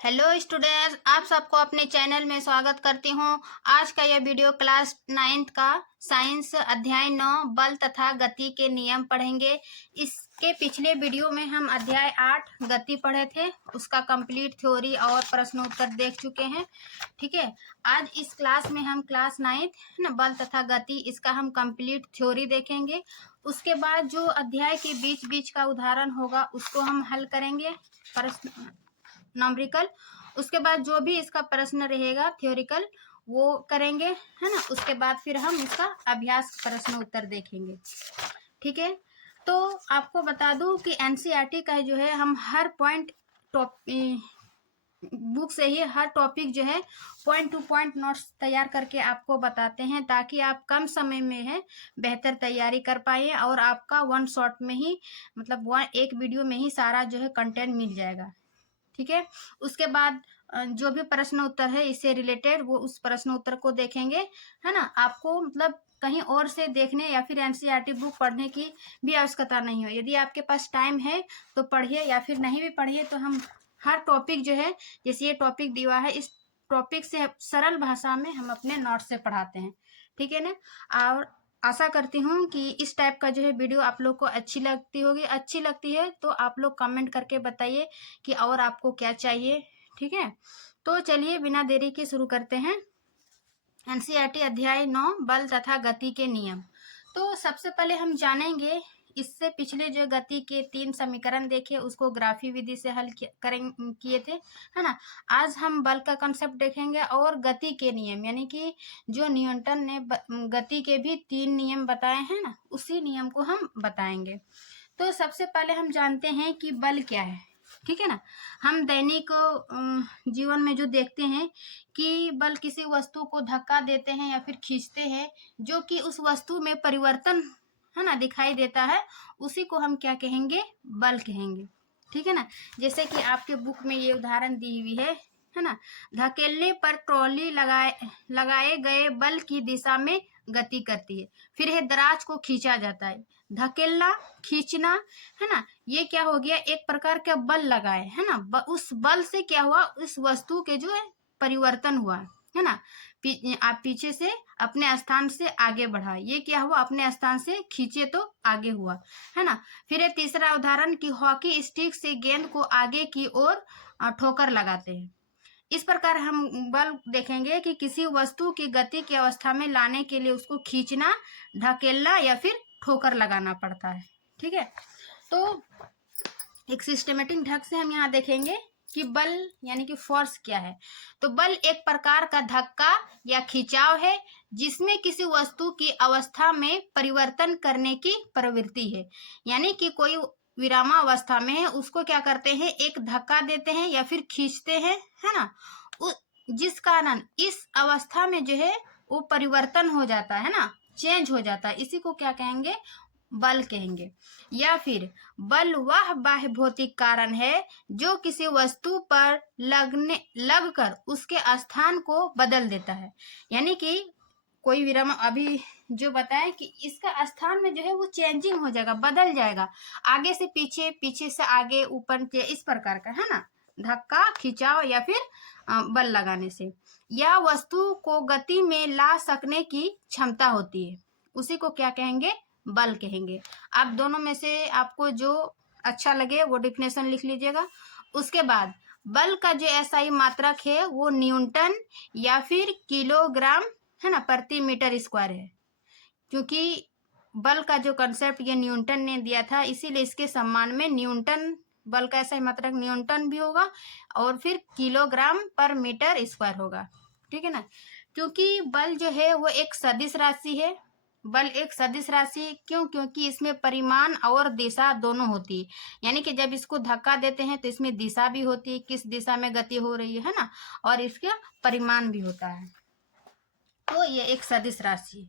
Hello students, आप सबको अपने चैनल में स्वागत करती हूँ। आज का यह वीडियो क्लास 9th का साइंस अध्याय 9 बल तथा गति के नियम पढ़ेंगे। इसके पिछले वीडियो में हम अध्याय 8 गति पढ़े थे, उसका कंप्लीट थ्योरी और प्रश्न उत्तर देख चुके हैं। ठीक है, आज इस क्लास में हम क्लास 9th है ना, बल तथा गति, इसका हम कंप्लीट थ्योरी देखेंगे। उसके बाद जो अध्याय के बीच बीच का उदाहरण होगा उसको हम हल करेंगे, प्रश्न नॉमरिकल। उसके बाद जो भी इसका प्रश्न रहेगा थ्योरिकल वो करेंगे, है ना। उसके बाद फिर हम इसका अभ्यास प्रश्न उत्तर देखेंगे। ठीक है, तो आपको बता दूं कि एनसीईआरटी का जो है हम हर पॉइंट बुक से ही हर टॉपिक जो है पॉइंट टू पॉइंट नोट्स तैयार करके आपको बताते हैं, ताकि आप कम समय में है बेहतर तैयारी कर पाए और आपका वन शॉट में ही मतलब एक वीडियो में ही सारा जो है कंटेंट मिल जाएगा। ठीक है, उसके बाद जो भी प्रश्न उत्तर है इससे रिलेटेड वो उस प्रश्न उत्तर को देखेंगे, है ना। आपको मतलब कहीं और से देखने या फिर एनसीईआरटी बुक पढ़ने की भी आवश्यकता नहीं हो। यदि आपके पास टाइम है तो पढ़िए, या फिर नहीं भी पढ़िए तो हम हर टॉपिक जो है, जैसे ये टॉपिक दिया है, इस टॉपिक से सरल भाषा में हम अपने नोट से पढ़ाते हैं। ठीक है ना। और आशा करती हूँ कि इस टाइप का जो है वीडियो आप लोग को अच्छी लगती होगी। अच्छी लगती है तो आप लोग कमेंट करके बताइए कि और आपको क्या चाहिए। ठीक है, तो चलिए बिना देरी के शुरू करते हैं। एनसीईआरटी अध्याय 9 बल तथा गति के नियम। तो सबसे पहले हम जानेंगे, इससे पिछले जो गति के 3 समीकरण देखे उसको ग्राफी विधि से हल किए थे, है ना। आज हम बल का कंसेप्ट देखेंगे और गति के नियम, यानी कि जो न्यूटन ने गति के भी 3 नियम बताए हैं ना, उसी नियम को हम बताएंगे। तो सबसे पहले हम जानते हैं कि बल क्या है। ठीक है ना, हम दैनिक जीवन में जो देखते हैं कि बल किसी वस्तु को धक्का देते हैं या फिर खींचते हैं, जो कि उस वस्तु में परिवर्तन है ना दिखाई देता है, उसी को हम क्या कहेंगे, बल कहेंगे। ठीक है ना, जैसे कि आपके बुक में ये उदाहरण दी हुई है ना। धकेलने पर ट्रॉली लगाए गए बल की दिशा में गति करती है। फिर है दराज को खींचा जाता है। धकेलना, खींचना, है ना, ये क्या हो गया, एक प्रकार का बल लगाए, है ना। उस बल से क्या हुआ, उस वस्तु के जो है परिवर्तन हुआ, है ना। आप पीछे से अपने स्थान से आगे बढ़ा, ये क्या हुआ, अपने स्थान से खींचे तो आगे हुआ, है ना। फिर तीसरा उदाहरण कि हॉकी स्टिक से गेंद को आगे की ओर ठोकर लगाते हैं। इस प्रकार हम बल देखेंगे कि किसी वस्तु की गति की अवस्था में लाने के लिए उसको खींचना, ढकेलना या फिर ठोकर लगाना पड़ता है। ठीक है, तो एक सिस्टमेटिक ढंग से हम यहाँ देखेंगे कि बल यानी कि फोर्स क्या है। तो बल एक प्रकार का धक्का या खिंचाव है जिसमें किसी वस्तु की अवस्था में परिवर्तन करने की प्रवृत्ति है। यानी कि कोई विरामावस्था में है, उसको क्या करते हैं, एक धक्का देते हैं या फिर खींचते हैं, है ना। जिस कारण इस अवस्था में जो है वो परिवर्तन हो जाता है ना, चेंज हो जाता है, इसी को क्या कहेंगे, बल कहेंगे। या फिर बल वह बाह्य भौतिक कारण है जो किसी वस्तु पर लगकर उसके स्थान को बदल देता है। यानी कि कोई विराम अभी जो बताए कि इसका स्थान में जो है वो चेंजिंग हो जाएगा, बदल जाएगा, आगे से पीछे, पीछे से आगे, ऊपर से, इस प्रकार का, है ना। धक्का, खिंचाव या फिर बल लगाने से या वस्तु को गति में ला सकने की क्षमता होती है, उसी को क्या कहेंगे, बल कहेंगे। आप दोनों में से आपको जो अच्छा लगे वो डिफिनेशन लिख लीजिएगा। उसके बाद बल का जो एसआई मात्रक है वो न्यूटन या फिर किलोग्राम, है ना, प्रति मीटर स्क्वायर है। क्योंकि बल का जो कंसेप्ट ये न्यूटन ने दिया था, इसीलिए इसके सम्मान में न्यूटन, बल का एसआई मात्रक न्यूटन भी होगा और फिर किलोग्राम पर मीटर स्क्वायर होगा। ठीक है ना, क्योंकि बल जो है वो एक सदिश राशि है। बल एक सदिश राशि क्यों, क्योंकि इसमें परिमाण और दिशा दोनों होती है। यानी कि जब इसको धक्का देते हैं तो इसमें दिशा भी होती है, किस दिशा में गति हो रही है ना, और इसका परिमाण भी होता है। तो ये एक सदिश राशि।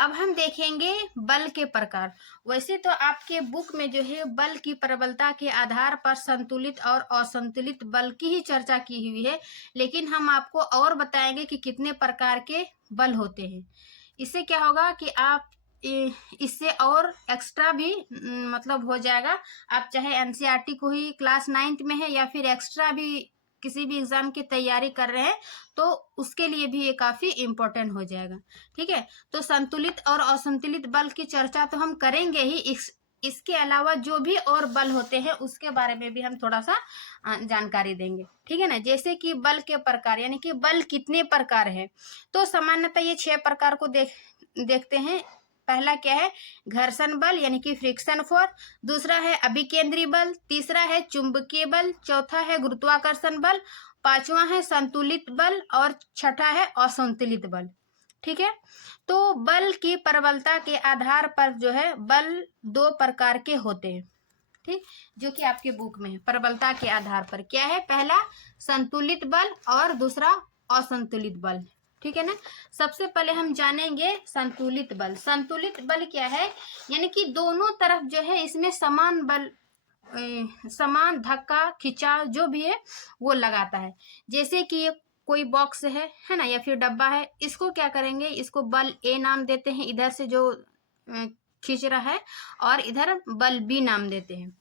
अब हम देखेंगे बल के प्रकार। वैसे तो आपके बुक में जो है बल की प्रबलता के आधार पर संतुलित और असंतुलित बल की ही चर्चा की हुई है, लेकिन हम आपको और बताएंगे कि कितने प्रकार के बल होते हैं। इससे क्या होगा कि आप इससे और एक्स्ट्रा भी मतलब हो जाएगा। आप चाहे एनसीईआरटी को ही क्लास 9th में है या फिर एक्स्ट्रा भी किसी भी एग्जाम की तैयारी कर रहे हैं तो उसके लिए भी ये काफी इम्पोर्टेंट हो जाएगा। ठीक है, तो संतुलित और असंतुलित बल की चर्चा तो हम करेंगे ही, इसके अलावा जो भी और बल होते हैं उसके बारे में भी हम थोड़ा सा जानकारी देंगे। ठीक है ना, जैसे कि बल के प्रकार, यानी कि बल कितने प्रकार है। तो सामान्यतः ये 6 प्रकार को देखते हैं। पहला क्या है, घर्षण बल यानी कि फ्रिक्शन फोर्स। दूसरा है अभिकेंद्री बल। तीसरा है चुंबकीय बल। चौथा है गुरुत्वाकर्षण बल। पांचवा है संतुलित बल और छठा है असंतुलित बल। ठीक है, तो बल की प्रबलता के आधार पर जो है बल 2 प्रकार के होते हैं। ठीक, जो कि आपके बुक में है। प्रबलता के आधार पर क्या है, पहला संतुलित बल और दूसरा असंतुलित बल। ठीक है ना, सबसे पहले हम जानेंगे संतुलित बल। संतुलित बल क्या है, यानी कि दोनों तरफ जो है इसमें समान बल, समान धक्का खिंचाव जो भी है वो लगाता है। जैसे कि कोई बॉक्स है ना, या फिर डब्बा है, इसको क्या करेंगे, इसको बल ए नाम देते हैं, इधर से जो खींच रहा है, और इधर बल बी नाम देते हैं।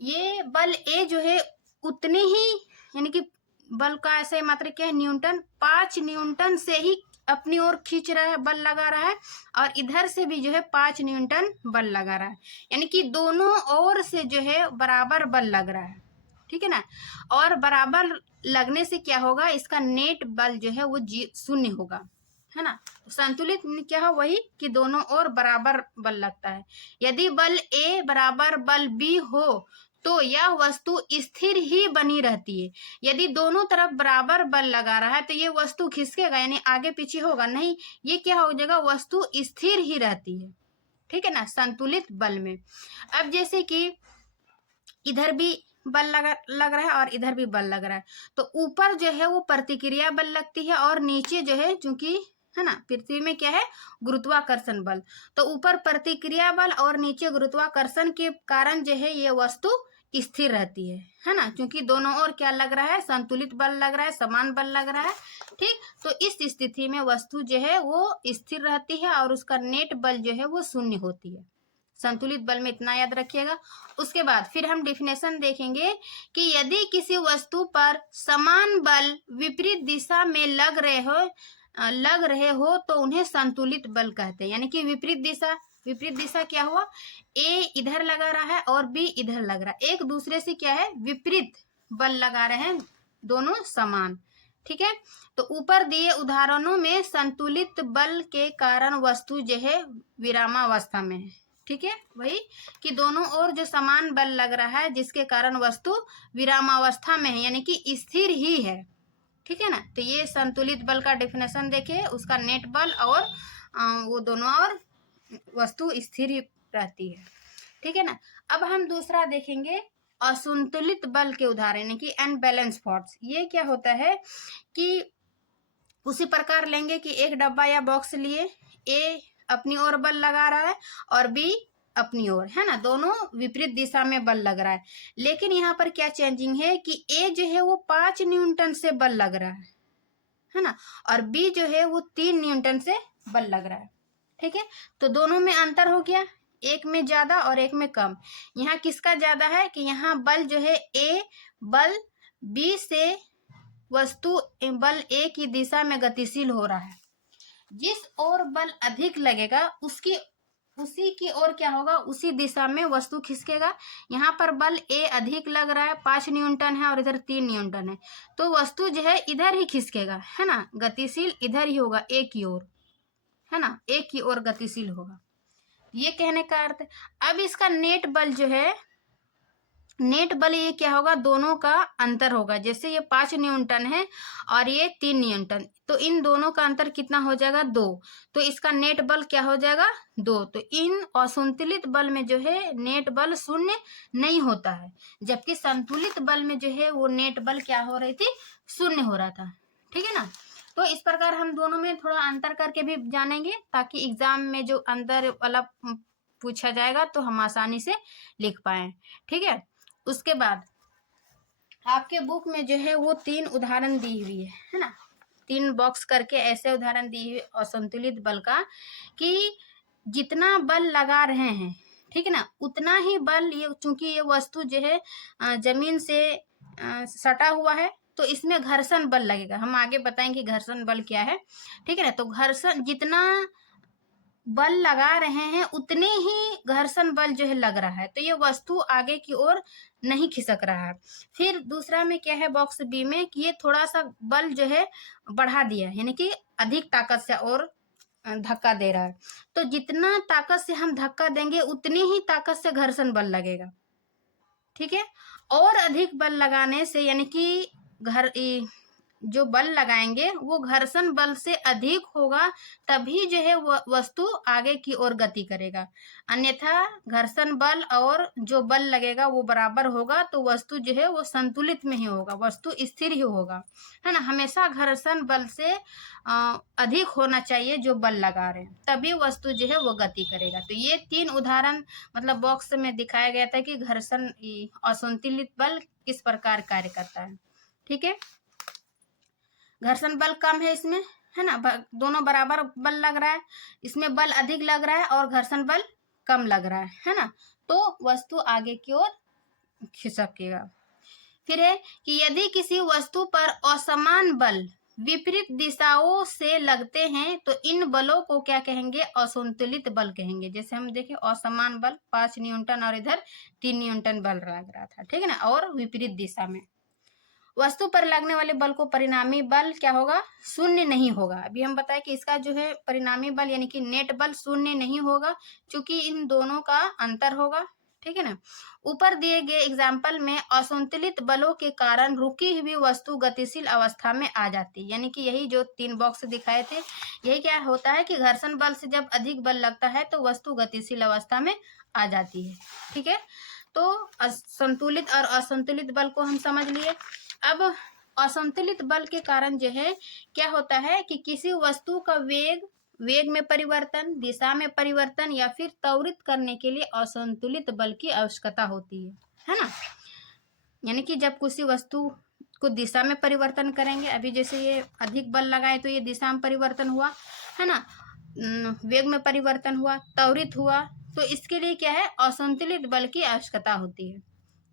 ये बल ए जो है उतने ही, यानी कि बल का ऐसे मात्रा क्या है, न्यूटन, 5 न्यूटन से ही अपनी ओर खींच रहा है, बल लगा रहा है, और इधर से भी जो है 5 न्यूटन बल लगा रहा है, यानी कि दोनों ओर से जो है बराबर बल लग रहा है। ठीक है ना, और बराबर लगने से क्या होगा, इसका नेट बल जो है वो 0 होगा, है ना। संतुलित क्या है, वही कि दोनों ओर बराबर बल लगता है। यदि बल ए बराबर बल बी हो तो यह वस्तु स्थिर ही बनी रहती है। यदि दोनों तरफ बराबर बल लगा रहा है तो ये वस्तु खिसकेगा, यानी आगे पीछे होगा नहीं, ये क्या हो जाएगा, वस्तु स्थिर ही रहती है। ठीक है ना, संतुलित बल में। अब जैसे कि इधर भी बल लग रहा है और इधर भी बल लग रहा है, तो ऊपर जो है वो प्रतिक्रिया बल लगती है, और नीचे जो है, चूंकि है ना पृथ्वी में क्या है, गुरुत्वाकर्षण बल, तो ऊपर प्रतिक्रिया बल और नीचे गुरुत्वाकर्षण के कारण जो है ये वस्तु स्थिर रहती है ना, क्योंकि दोनों ओर क्या लग रहा है, संतुलित बल लग रहा है, समान बल लग रहा है। ठीक, तो इस स्थिति में वस्तु जो है वो स्थिर रहती है और उसका नेट बल जो है वो 0 होती है। संतुलित बल में इतना याद रखिएगा। उसके बाद फिर हम डिफिनेशन देखेंगे कि यदि किसी वस्तु पर समान बल विपरीत दिशा में लग रहे हो तो उन्हें संतुलित बल कहते हैं। यानी कि विपरीत दिशा क्या हुआ, ए इधर लगा रहा है और बी इधर लग रहा है, एक दूसरे से क्या है, विपरीत बल लगा रहे हैं, दोनों समान। ठीक है, तो ऊपर दिए उदाहरणों में संतुलित बल के कारण वस्तु जो है विरामावस्था में है। ठीक है, वही कि दोनों ओर जो समान बल लग रहा है जिसके कारण वस्तु विरामावस्था में है, यानी कि स्थिर ही है। ठीक है ना, तो ये संतुलित बल का डेफिनेशन देखिए, उसका नेट बल और वो दोनों और वस्तु स्थिर रहती है। ठीक है ना, अब हम दूसरा देखेंगे असंतुलित बल के उदाहरण, यानी कि अनबैलेंस फोर्स। ये क्या होता है कि उसी प्रकार लेंगे कि एक डब्बा या बॉक्स लिए, ए अपनी ओर बल लगा रहा है और बी अपनी ओर, है ना, दोनों विपरीत दिशा में बल लग रहा है। लेकिन यहाँ पर क्या चेंजिंग है कि ए जो है वो 5 न्यूटन से बल लग रहा है ना, और बी जो है वो 3 न्यूटन से बल लग रहा है। ठीक है, तो दोनों में अंतर हो गया, एक में ज्यादा और एक में कम। यहाँ किसका ज्यादा है कि यहाँ बल जो है ए बल बी से वस्तु बल ए की दिशा में गतिशील हो रहा है। जिस ओर बल अधिक लगेगा उसी की ओर क्या होगा, उसी दिशा में वस्तु खिसकेगा। यहाँ पर बल ए अधिक लग रहा है, 5 न्यूटन है और इधर 3 न्यूटन है, तो वस्तु जो है इधर ही खिसकेगा, है ना, गतिशील इधर ही होगा, ए की ओर, है ना, ए की ओर गतिशील होगा। ये कहने का अर्थ है। अब इसका नेट बल जो है, नेट बल ये क्या होगा, दोनों का अंतर होगा। जैसे ये 5 न्यूटन है और ये 3 न्यूटन, तो इन दोनों का अंतर कितना हो जाएगा, 2, तो इसका नेट बल क्या हो जाएगा, 2। तो इन असंतुलित बल में जो है नेट बल 0 नहीं होता है, जबकि संतुलित बल में जो है वो नेट बल क्या हो रही थी, 0 हो रहा था। ठीक है ना, तो इस प्रकार हम दोनों में थोड़ा अंतर करके भी जानेंगे, ताकि एग्जाम में जो अंतर वाला पूछा जाएगा तो हम आसानी से लिख पाए। ठीक है, उसके बाद आपके बुक में जो है वो 3 उदाहरण दी हुई है ना, 3 बॉक्स करके ऐसे उदाहरण दी हुई असंतुलित बल का, कि जितना बल लगा रहे हैं, ठीक है ना, उतना ही बल, ये चूंकि ये वस्तु जो है जमीन से सटा हुआ है, तो इसमें घर्षण बल लगेगा। हम आगे बताएंगे घर्षण बल क्या है, ठीक है ना। तो घर्षण जितना बल लगा रहे हैं उतने ही घर्षण बल जो है लग रहा है, तो ये वस्तु आगे की ओर नहीं खिसक रहा है। फिर दूसरा में क्या है बॉक्स बी में कि ये थोड़ा सा बल जो है बढ़ा दिया, यानी कि अधिक ताकत से और धक्का दे रहा है। तो जितना ताकत से हम धक्का देंगे उतनी ही ताकत से घर्षण बल लगेगा, ठीक है। और अधिक बल लगाने से यानी कि जो बल लगाएंगे वो घर्षण बल से अधिक होगा, तभी जो है वो वस्तु आगे की ओर गति करेगा। अन्यथा घर्षण बल और जो बल लगेगा वो बराबर होगा, तो वस्तु जो है वो संतुलित में ही होगा, वस्तु स्थिर ही होगा, है ना। हमेशा घर्षण बल से अधिक होना चाहिए जो बल लगा रहे हैं, तभी वस्तु जो है वो गति करेगा। तो ये 3 उदाहरण मतलब बॉक्स में दिखाया गया था कि घर्षण असंतुलित बल किस प्रकार कार्य करता है, ठीक है। घर्षण बल कम है इसमें, है ना, दोनों बराबर बल लग रहा है, इसमें बल अधिक लग रहा है और घर्षण बल कम लग रहा है ना, तो वस्तु आगे की ओर खिसकेगा। फिर है कि यदि किसी वस्तु पर असमान बल विपरीत दिशाओं से लगते हैं तो इन बलों को क्या कहेंगे, असंतुलित बल कहेंगे। जैसे हम देखें असमान बल 5 न्यूटन और इधर 3 न्यूटन बल लग रहा था, ठीक है ना, और विपरीत दिशा में वस्तु पर लगने वाले बल को परिणामी बल क्या होगा, शून्य नहीं होगा। अभी हम बताएं कि इसका जो है परिणामी बल यानी कि नेट बल शून्य नहीं होगा, क्योंकि इन दोनों का अंतर होगा, ठीक है ना। ऊपर दिए गए एग्जाम्पल में असंतुलित बलों के कारण रुकी हुई वस्तु गतिशील अवस्था में आ जाती है, यानी कि यही जो 3 बॉक्स दिखाए थे, यही क्या होता है कि घर्षण बल से जब अधिक बल लगता है तो वस्तु गतिशील अवस्था में आ जाती है, ठीक है। तो संतुलित और असंतुलित बल को हम समझ लिए। अब असंतुलित बल के कारण जो है क्या होता है कि किसी वस्तु का वेग में परिवर्तन, दिशा में परिवर्तन या फिर त्वरित करने के लिए असंतुलित बल की आवश्यकता होती है ना। यानी कि जब किसी वस्तु को दिशा में परिवर्तन करेंगे, अभी जैसे ये अधिक बल लगाए तो ये दिशा में परिवर्तन हुआ, है ना, वेग में परिवर्तन हुआ, त्वरित हुआ, तो इसके लिए क्या है, असंतुलित बल की आवश्यकता होती है,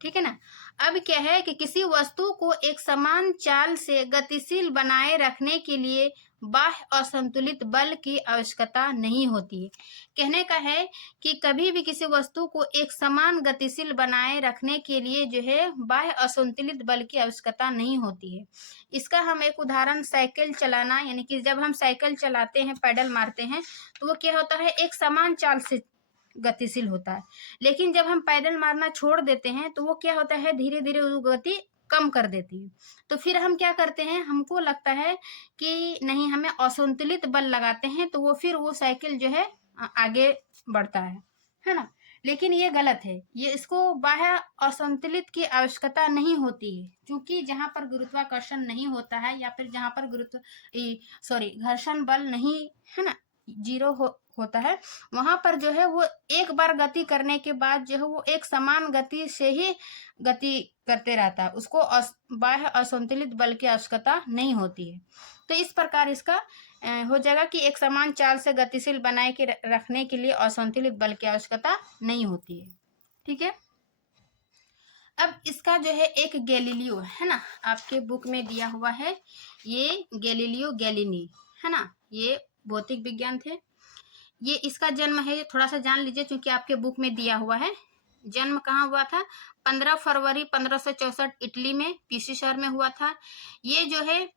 ठीक है ना। अब क्या है कि किसी वस्तु को एक समान चाल से गतिशील बनाए रखने के लिए बाह्य असंतुलित बल की आवश्यकता नहीं होती है। कहने का है कि कभी भी किसी वस्तु को एक समान गतिशील बनाए रखने के लिए जो है बाह्य असंतुलित बल की आवश्यकता नहीं होती है। इसका हम एक उदाहरण साइकिल चलाना, यानी कि जब हम साइकिल चलाते हैं, पैडल मारते हैं, तो वो क्या होता है, एक समान चाल से गतिशील होता है। लेकिन जब हम पैडल मारना छोड़ देते हैं तो वो क्या होता है, धीरे धीरे वो गति कम कर देती है। तो फिर हम क्या करते हैं, हमको लगता है कि नहीं, हमें असंतुलित बल लगाते हैं, तो वो फिर वो साइकिल जो है आगे बढ़ता है ना। लेकिन ये गलत है, ये इसको बाह्य असंतुलित की आवश्यकता नहीं होती है, क्योंकि जहां पर गुरुत्वाकर्षण नहीं होता है या फिर जहां पर घर्षण बल नहीं, है ना, जीरो होता है, वहां पर जो है वो एक बार गति करने के बाद जो है वो एक समान गति से ही गति करते रहता है, उसको बाह्य असंतुलित बल की आवश्यकता नहीं होती है। तो इस प्रकार इसका हो जाएगा कि एक समान चाल से गतिशील बनाए के रखने के लिए असंतुलित बल की आवश्यकता नहीं होती है, ठीक है। अब इसका जो है एक गैलीलियो है ना, आपके बुक में दिया हुआ है, ये गैलीलियो गैलीली है ना, ये भौतिक विज्ञान थे। ये इसका जन्म है, थोड़ा सा जान लीजिए क्योंकि आपके बुक में दिया हुआ है। जन्म कहाँ हुआ था, 15 फरवरी 1564 इटली में पीसी शहर में हुआ था। ये जो है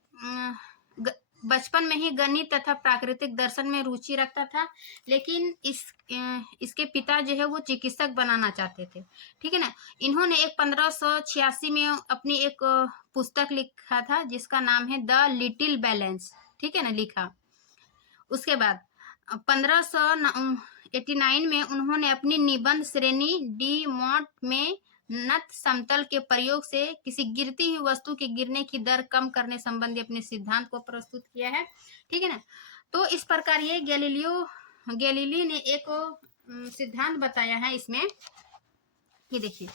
बचपन में ही गणित तथा प्राकृतिक दर्शन में रुचि रखता था, लेकिन इसके पिता जो है वो चिकित्सक बनाना चाहते थे, ठीक है ना। इन्होंने एक 1586 में अपनी एक पुस्तक लिखा था जिसका नाम है द लिटिल बैलेंस, ठीक है ना, लिखा। उसके बाद 1589 में उन्होंने अपनी निबंध श्रेणी डी मॉट में नत समतल के प्रयोग से किसी गिरती हुई वस्तु के गिरने की दर कम करने संबंधी अपने सिद्धांत को प्रस्तुत किया है, ठीक है ना। तो इस प्रकार ये गैलीली ने एक सिद्धांत बताया है इसमें, ये देखिए,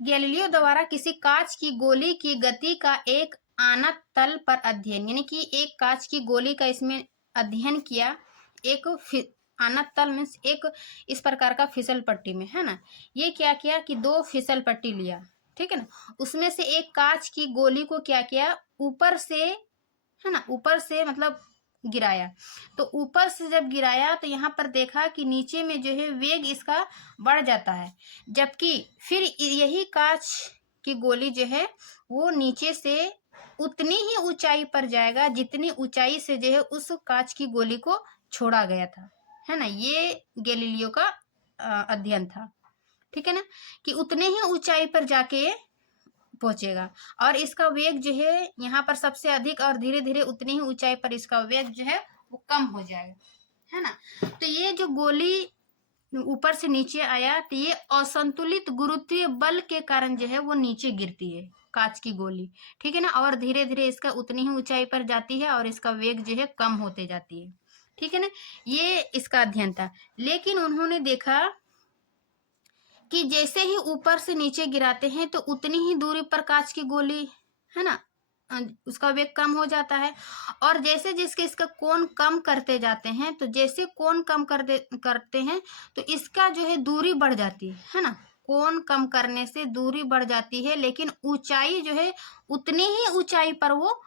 गैलीलियो द्वारा किसी कांच की गोली की गति का एक आनत तल पर अध्ययन, यानी कि एक कांच की गोली का इसमें अध्ययन किया, एक आनत तल में एक इस प्रकार का फिसल पट्टी में, है ना। ये क्या किया कि 2 फिसल पट्टी लिया, ठीक है ना, उसमें से एक कांच की गोली को क्या किया, ऊपर से, है ना, ऊपर से मतलब गिराया। तो ऊपर से जब गिराया तो यहाँ पर देखा कि नीचे में जो है वेग इसका बढ़ जाता है, जबकि फिर यही कांच की गोली जो है वो नीचे से उतनी ही ऊंचाई पर जाएगा जितनी ऊंचाई से जो है उस कांच की गोली को छोड़ा गया था, है ना। ये गैलीलियो का अध्ययन था, ठीक है ना, कि उतने ही ऊंचाई पर जाके पहुंचेगा और इसका वेग जो है यहाँ पर सबसे अधिक और धीरे धीरे उतनी ही ऊंचाई पर इसका वेग जो है वो कम हो जाएगा, है ना। तो ये जो गोली ऊपर से नीचे आया तो ये असंतुलित गुरुत्वीय बल के कारण जो है वो नीचे गिरती है कांच की गोली, ठीक है ना, और धीरे धीरे इसका उतनी ही ऊंचाई पर जाती है और इसका वेग जो है कम होते जाती है, ठीक है ना। ये इसका अध्ययन था। लेकिन उन्होंने देखा कि जैसे ही ऊपर से नीचे गिराते हैं तो उतनी ही दूरी पर कांच की गोली, है ना, उसका वेग कम हो जाता है। और जैसे जिसके इसका कोण कम करते जाते हैं तो जैसे कोण कम करते हैं तो इसका जो है दूरी बढ़ जाती है ना। कोण कम करने से दूरी बढ़ जाती है लेकिन ऊंचाई जो है उतनी ही ऊंचाई पर वो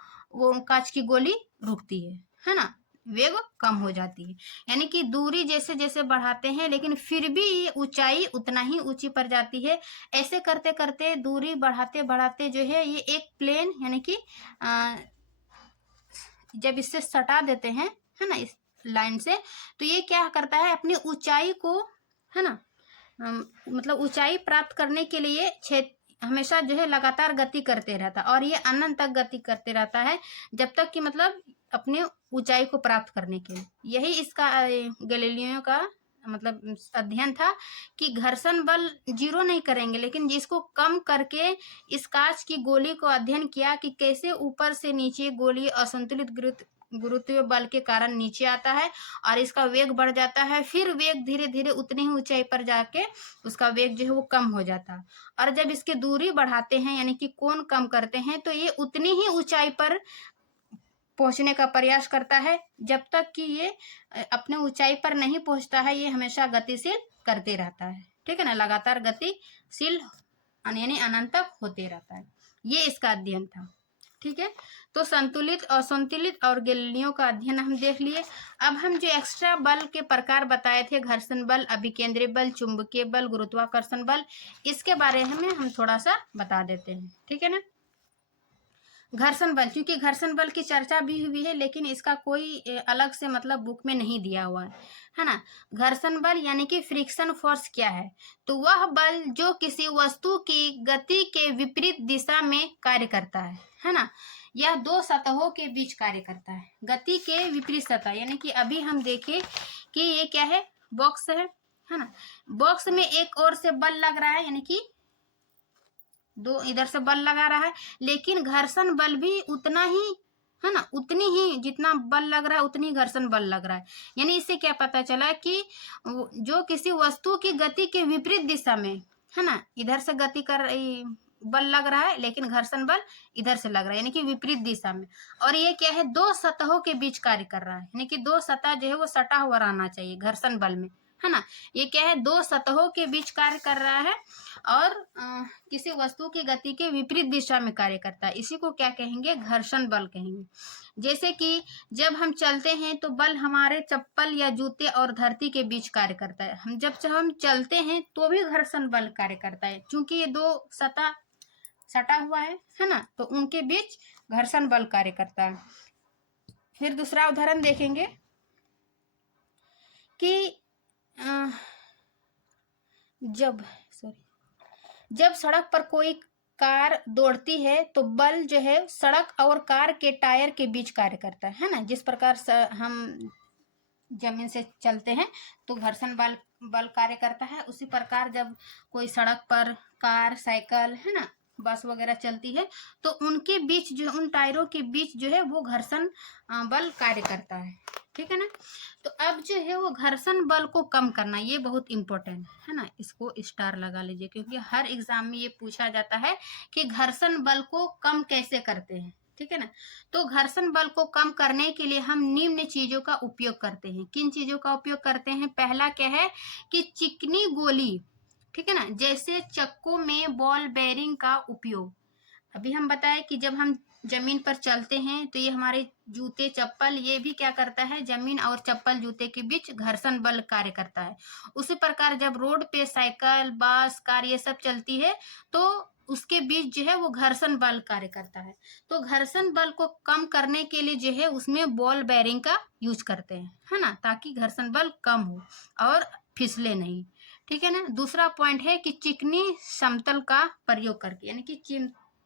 कांच की गोली रुकती है ना, वेग कम हो जाती है। यानी कि दूरी जैसे जैसे बढ़ाते हैं लेकिन फिर भी ये ऊंचाई उतना ही ऊंची पर जाती है। ऐसे करते करते दूरी बढ़ाते बढ़ाते जो है ये एक प्लेन यानी कि जब इससे सटा देते हैं, है ना, इस लाइन से, तो ये क्या करता है अपनी ऊंचाई को, है ना, मतलब ऊंचाई प्राप्त करने के लिए हमेशा जो है लगातार गति करते रहता और ये अनंत तक गति करते रहता है जब तक कि मतलब अपने ऊंचाई को प्राप्त करने के लिए। यही इसका गैलीलियो का मतलब अध्ययन था कि घर्षण बल जीरो नहीं करेंगे लेकिन जिसको कम करके इस कांच की गोली को अध्ययन किया कि कैसे ऊपर से नीचे गोली असंतुलित गुरुत्वीय बल के कारण नीचे आता है और इसका वेग बढ़ जाता है, फिर वेग धीरे धीरे उतनी ही ऊंचाई पर जाके उसका वेग जो है वो कम हो जाता है। और जब इसकी दूरी बढ़ाते हैं यानी कि कोण कम करते हैं तो ये उतनी ही ऊंचाई पर पहुंचने का प्रयास करता है जब तक कि ये अपने ऊंचाई पर नहीं पहुंचता है। ये हमेशा गतिशील करते रहता है, ठीक है ना, लगातार गतिशील यानी अनंत तक होते रहता है। ये इसका अध्ययन था, ठीक है। तो संतुलित असंतुलित और गैलीलियो का अध्ययन हम देख लिए। अब हम जो एक्स्ट्रा बल के प्रकार बताए थे, घर्षण बल, अभिकेंद्री बल, चुंबकीय बल, गुरुत्वाकर्षण बल, इसके बारे में हम थोड़ा सा बता देते हैं, ठीक है ना। घर्षण बल, क्योंकि घर्षण बल की चर्चा भी हुई है लेकिन इसका कोई अलग से मतलब बुक में नहीं दिया हुआ है ना। घर्षण बल यानी कि फ्रिक्शन फोर्स क्या है, तो वह बल जो किसी वस्तु की गति के विपरीत दिशा में कार्य करता है ना। यह दो सतहों के बीच कार्य करता है, गति के विपरीत सतह, यानी कि अभी हम देखें कि ये क्या है, बॉक्स है ना, बॉक्स में एक ओर से बल लग रहा है यानी कि दो इधर से बल लगा रहा है, लेकिन घर्षण बल भी उतना ही, है ना, उतनी ही जितना बल लग रहा है उतनी घर्षण बल लग रहा है। यानी इससे क्या पता चला कि जो किसी वस्तु की गति के विपरीत दिशा में, है ना, इधर से गति कर बल लग रहा है लेकिन घर्षण बल इधर से लग रहा है यानी कि विपरीत दिशा में। और ये क्या है, दो सतहों के बीच कार्य कर रहा है, यानी कि दो सतह जो है वो सटा हुआ रहना चाहिए घर्षण बल में, है ना। ये क्या है, दो सतहों के बीच कार्य कर रहा है और किसी वस्तु की गति के विपरीत दिशा में कार्य करता है। इसी को क्या कहेंगे, घर्षण बल कहेंगे। जैसे कि जब हम चलते हैं तो बल हमारे चप्पल या जूते और धरती के बीच कार्य करता है। हम चलते हैं तो भी घर्षण बल कार्य करता है क्योंकि ये दो सतह सटा हुआ है ना, तो उनके बीच घर्षण बल कार्य करता है। फिर दूसरा उदाहरण देखेंगे कि जब सड़क पर कोई कार दौड़ती है तो बल जो है सड़क और कार के टायर के बीच कार्य करता है ना। जिस प्रकार हम जमीन से चलते हैं तो घर्षण बल कार्य करता है, उसी प्रकार जब कोई सड़क पर कार, साइकिल, है ना, बस वगैरह चलती है तो उनके बीच जो, उन टायरों के बीच जो है वो घर्षण बल कार्य करता है, ठीक है ना। तो अब जो है वो घर्षण बल को कम करना, ये बहुत इंपॉर्टेंट है ना, इसको स्टार लगा लीजिए क्योंकि हर एग्जाम में ये पूछा जाता है कि घर्षण बल को कम कैसे करते हैं, ठीक है ना। तो घर्षण बल को कम करने के लिए हम निम्न चीजों का उपयोग करते हैं। किन चीजों का उपयोग करते हैं, पहला क्या है कि चिकनी गोली, ठीक है ना। जैसे चक्कों में बॉल बेयरिंग का उपयोग, अभी हम बताएं कि जब हम जमीन पर चलते हैं तो ये हमारे जूते चप्पल ये भी क्या करता है, जमीन और चप्पल जूते के बीच घर्षण बल कार्य करता है। उसी प्रकार जब रोड पे साइकिल बस कार ये सब चलती है तो उसके बीच जो है वो घर्षण बल कार्य करता है। तो घर्षण बल को कम करने के लिए जो है उसमें बॉल बेयरिंग का यूज करते हैं, है ना, ताकि घर्षण बल कम हो और फिसले नहीं। ठीक है ना। दूसरा पॉइंट है कि चिकनी समतल का प्रयोग करके, यानी कि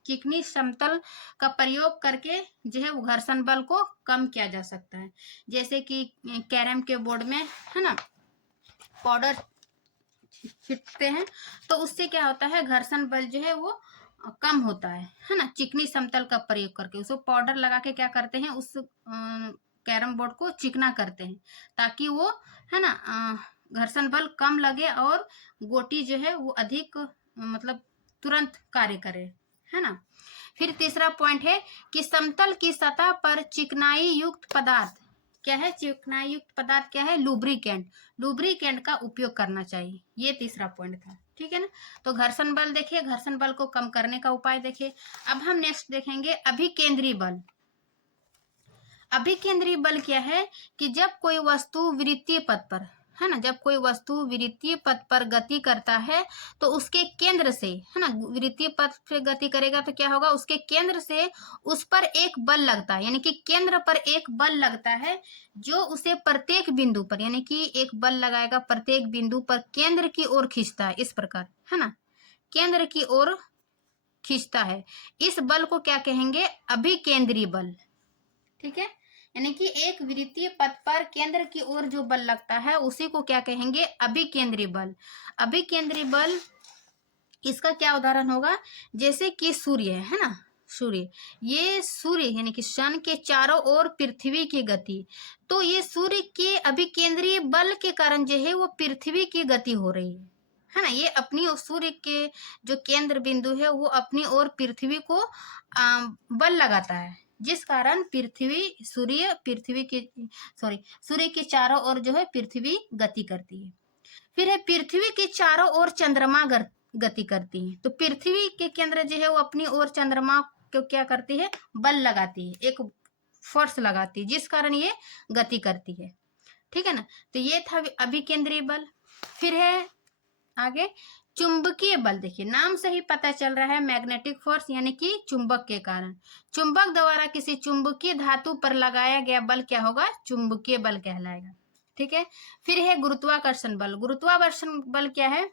चिकनी समतल का प्रयोग करके जो है वो घर्षण बल को कम किया जा सकता है। जैसे कि कैरम के बोर्ड में, है ना, पाउडर छिटते हैं तो उससे क्या होता है, घर्षण बल जो है वो कम होता है ना। चिकनी समतल का प्रयोग करके उसको पाउडर लगा के क्या करते हैं, उस कैरम बोर्ड को चिकना करते हैं ताकि वो, है ना, घर्षण बल कम लगे और गोटी जो है वो अधिक मतलब तुरंत कार्य करे, है ना। फिर तीसरा पॉइंट है कि समतल की सतह पर चिकनाई युक्त पदार्थ, क्या है चिकनाई युक्त पदार्थ, क्या है, लुब्रिकेंट, लुब्रिकेंट का उपयोग करना चाहिए। ये तीसरा पॉइंट था। ठीक है ना। तो घर्षण बल देखिए, घर्षण बल को कम करने का उपाय देखिए। अब हम नेक्स्ट देखेंगे अभिकेंद्री बल। अभिकेंद्री बल क्या है कि जब कोई वस्तु वृत्तीय पथ पर, है ना, जब कोई वस्तु वृत्तीय पथ पर गति करता है तो उसके केंद्र से, है ना, वृत्तीय पथ पे गति करेगा तो क्या होगा, उसके केंद्र से उस पर एक बल लगता है, यानी कि केंद्र पर एक बल लगता है जो उसे प्रत्येक बिंदु पर, यानी कि एक बल लगाएगा प्रत्येक बिंदु पर केंद्र की ओर खींचता है, इस प्रकार, है ना, केंद्र की ओर खींचता है। इस बल को क्या कहेंगे, अभिकेंद्री बल। ठीक है। यानी कि एक वृत्तीय पथ पर केंद्र की ओर जो बल लगता है उसी को क्या कहेंगे, अभिकेंद्री बल। अभिकेंद्री बल, इसका क्या उदाहरण होगा, जैसे कि सूर्य है ना, सूर्य, ये सूर्य यानी कि सन के चारों ओर पृथ्वी की गति, तो ये सूर्य के अभिकेंद्रीय बल के कारण जो है वो पृथ्वी की गति हो रही है ना। ये अपनी सूर्य के जो केंद्र बिंदु है वो अपनी ओर पृथ्वी को बल लगाता है, जिस कारण सूर्य के चारों ओर जो है पृथ्वी गति करती है। फिर है पृथ्वी के चारों ओर चंद्रमा गति करती है। तो पृथ्वी के केंद्र जो है वो अपनी ओर चंद्रमा को क्या करती है, बल लगाती है, एक फोर्स लगाती है, जिस कारण ये गति करती है। ठीक है ना। तो ये था अभिकेंद्रीय बल। फिर है आगे चुंबकीय बल। देखिए नाम से ही पता चल रहा है, मैग्नेटिक फोर्स, यानी कि चुंबक के कारण, चुंबक द्वारा किसी चुंबकीय धातु पर लगाया गया बल क्या होगा, चुंबकीय बल कहलाएगा। ठीक है। फिर है गुरुत्वाकर्षण बल। गुरुत्वाकर्षण बल क्या है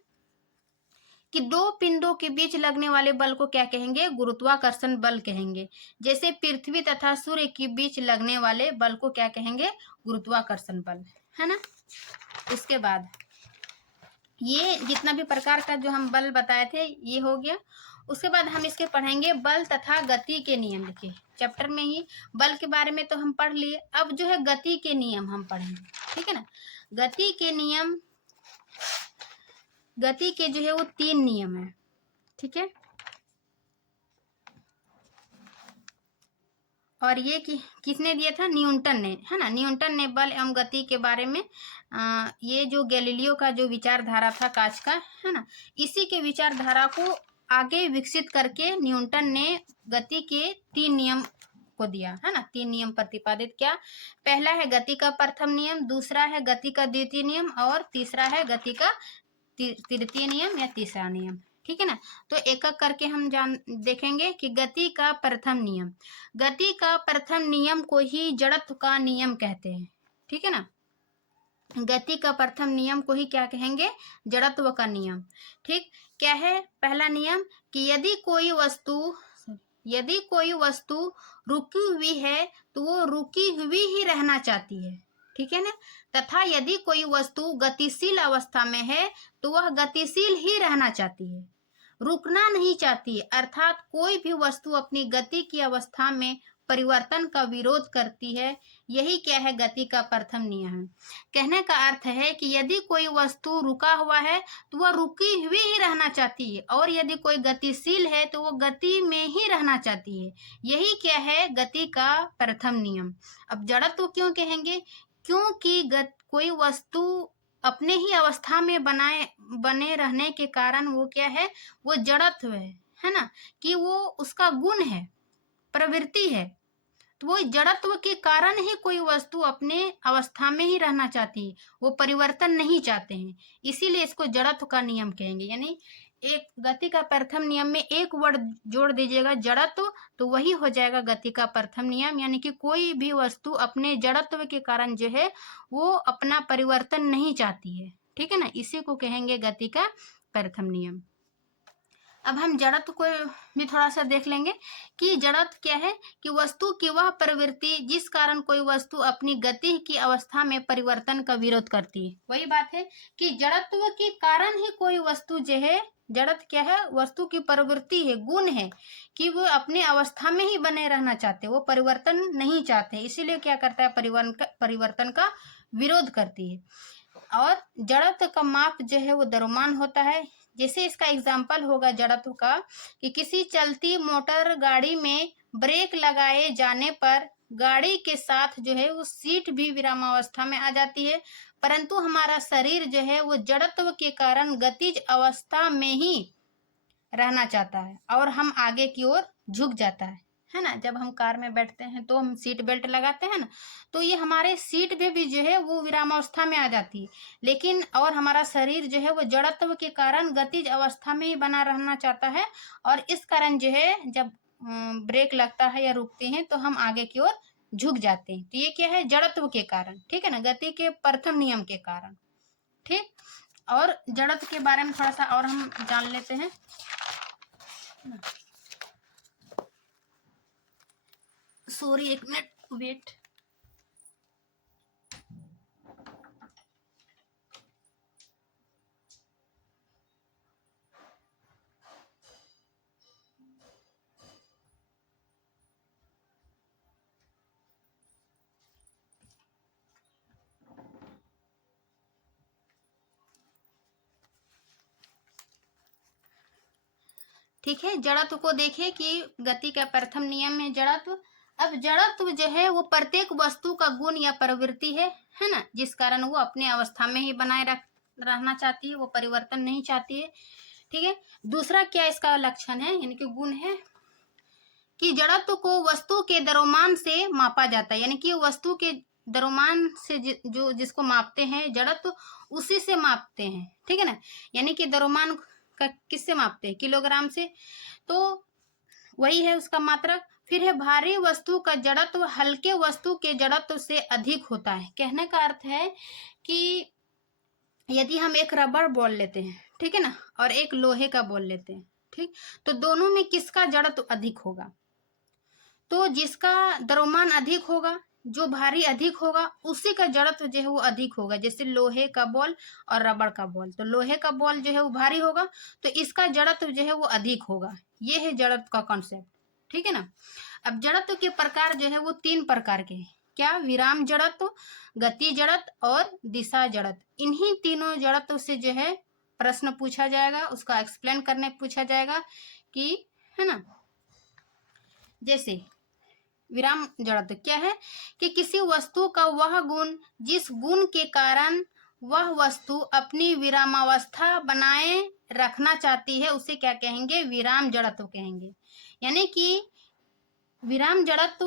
कि दो पिंडों के बीच लगने वाले बल को क्या कहेंगे, गुरुत्वाकर्षण बल कहेंगे। जैसे पृथ्वी तथा सूर्य के बीच लगने वाले बल को क्या कहेंगे, गुरुत्वाकर्षण बल, है ना। इसके बाद ये जितना भी प्रकार का जो हम बल बताए थे ये हो गया। उसके बाद हम इसके पढ़ेंगे बल तथा गति के नियम। देखिए चैप्टर में ही बल के बारे में तो हम पढ़ लिए, अब जो है गति के नियम हम पढ़ेंगे। ठीक है ना। गति के नियम, गति के जो है वो 3 नियम है। ठीक है। और ये किसने दिया था, न्यूटन ने, है ना। न्यूटन ने बल एवं गति के बारे में ये जो गैलीलियो का जो विचारधारा था कांच का, है ना, इसी के विचारधारा को आगे विकसित करके न्यूटन ने गति के 3 नियम को दिया, है ना, 3 नियम प्रतिपादित किया। पहला है गति का प्रथम नियम, दूसरा है गति का द्वितीय नियम और तीसरा है गति का तृतीय नियम या तीसरा नियम। ठीक है ना। तो एक एक करके हम देखेंगे कि गति का प्रथम नियम, गति का प्रथम नियम को ही जड़त्व का नियम कहते हैं। ठीक है ना। गति का प्रथम नियम को ही क्या कहेंगे, जड़त्व का नियम। ठीक, क्या है पहला नियम कि यदि कोई वस्तु रुकी हुई है तो वो रुकी हुई ही रहना चाहती है। ठीक है ना। तथा यदि कोई वस्तु गतिशील अवस्था में है तो वह गतिशील ही रहना चाहती है, रुकना नहीं चाहती है। अर्थात कोई भी वस्तु अपनी गति की अवस्था में परिवर्तन का विरोध करती है। यही क्या है, गति का प्रथम नियम है। कहने का अर्थ है कि यदि कोई वस्तु रुका हुआ है तो वह रुकी हुई ही रहना चाहती है, और यदि कोई गतिशील है तो वो गति में ही रहना चाहती है। यही क्या है, गति का प्रथम नियम। अब जड़त्व क्यों कहेंगे, क्योंकि कोई वस्तु अपने ही अवस्था में बने रहने के कारण वो क्या है, वो जड़त्व है ना, कि वो उसका गुण है, प्रवृत्ति है। तो वो जड़त्व के कारण ही कोई वस्तु अपने अवस्था में ही रहना चाहती है, वो परिवर्तन नहीं चाहते हैं, इसीलिए इसको जड़त्व का नियम कहेंगे। यानी एक गति का प्रथम नियम में एक वर्ड जोड़ दीजिएगा जड़त्व, तो वही हो जाएगा गति का प्रथम नियम। यानी कि कोई भी वस्तु अपने जड़त्व के कारण जो है वो अपना परिवर्तन नहीं चाहती है, ठीक है ना, इसी को कहेंगे गति का प्रथम नियम। अब हम जड़त्व को भी थोड़ा सा देख लेंगे कि जड़त्व क्या है, कि वस्तु की वह प्रवृत्ति जिस कारण कोई वस्तु अपनी गति की अवस्था में परिवर्तन का विरोध करती है। वही बात है कि जड़त्व के कारण ही कोई वस्तु जो है, जड़त्व क्या है, वस्तु की प्रवृत्ति है, गुण है कि वो अपने अवस्था में ही बने रहना चाहते, वो परिवर्तन नहीं चाहते, इसीलिए क्या करता है, परिवर्तन का विरोध करती है। और जड़त्व का माप जो है वो द्रव्यमान होता है। जैसे इसका एग्जाम्पल होगा जड़त्व का, कि किसी चलती मोटर गाड़ी में ब्रेक लगाए जाने पर गाड़ी के साथ जो है वो सीट भी विरामावस्था में आ जाती है, परंतु हमारा शरीर जो है वो जड़त्व के कारण गतिज अवस्था में ही रहना चाहता है और हम आगे की ओर झुक जाता है ना। जब हम कार में बैठते हैं तो हम सीट बेल्ट लगाते हैं ना, तो ये हमारे सीट पे भी जो है वो विरामावस्था में आ जाती है, लेकिन और हमारा शरीर जो है वो जड़त्व के कारण गतिज अवस्था में ही बना रहना चाहता है, और इस कारण जो है जब ब्रेक लगता है या रुकते हैं तो हम आगे की ओर झुक जाते हैं। तो ये क्या है, जड़त्व के कारण, ठीक है ना, गति के प्रथम नियम के कारण। ठीक, और जड़त्व के बारे में थोड़ा सा और हम जान लेते हैं। सॉरी, एक मिनट वेट। ठीक है, जड़त्व को देखिए कि गति का प्रथम नियम है जड़त्व। अब जड़त्व जो है वो प्रत्येक वस्तु का गुण या प्रवृत्ति है ना, जिस कारण वो अपने अवस्था में ही बनाए रहना चाहती है, वो परिवर्तन नहीं चाहती है। ठीक है, दूसरा क्या इसका लक्षण है, यानी कि गुण है कि जड़त्व को वस्तु के द्रव्यमान से मापा जाता है। यानी कि वस्तु के द्रव्यमान से जो जिसको मापते हैं जड़त्व, उसी से मापते हैं, ठीक है ना। यानी कि द्रव्यमान का किससे मापते हैं, किलोग्राम से, तो वही है उसका मात्रक। फिर है भारी वस्तु का जड़त्व हल्के वस्तु के जड़त्व से अधिक होता है। कहने का अर्थ है कि यदि हम एक रबड़ बॉल लेते हैं, ठीक है ना, और एक लोहे का बॉल लेते हैं, ठीक, तो दोनों में किसका जड़त्व अधिक होगा, तो जिसका द्रव्यमान अधिक होगा, जो भारी अधिक होगा, उसी का जड़त्व जो है वो अधिक होगा। जैसे लोहे का बॉल और रबड़ का बॉल, तो लोहे का बॉल जो है वो भारी होगा, तो इसका जड़त्व जो है वो अधिक होगा। ये है जड़त्व का कॉन्सेप्ट, ठीक है ना। अब जड़त्व के प्रकार जो है वो 3 प्रकार के हैं। क्या, विराम जड़त्व, गति जड़त्व और दिशा जड़त्व। इन्हीं तीनों जड़त्व से जो है प्रश्न पूछा जाएगा, उसका एक्सप्लेन करने पूछा जाएगा कि, है ना। जैसे विराम जड़त्व क्या है, कि किसी वस्तु का वह गुण जिस गुण के कारण वह वस्तु अपनी विरामावस्था बनाए रखना चाहती है, उसे क्या कहेंगे, विराम जड़त्व कहेंगे। यानी कि विराम जड़त्व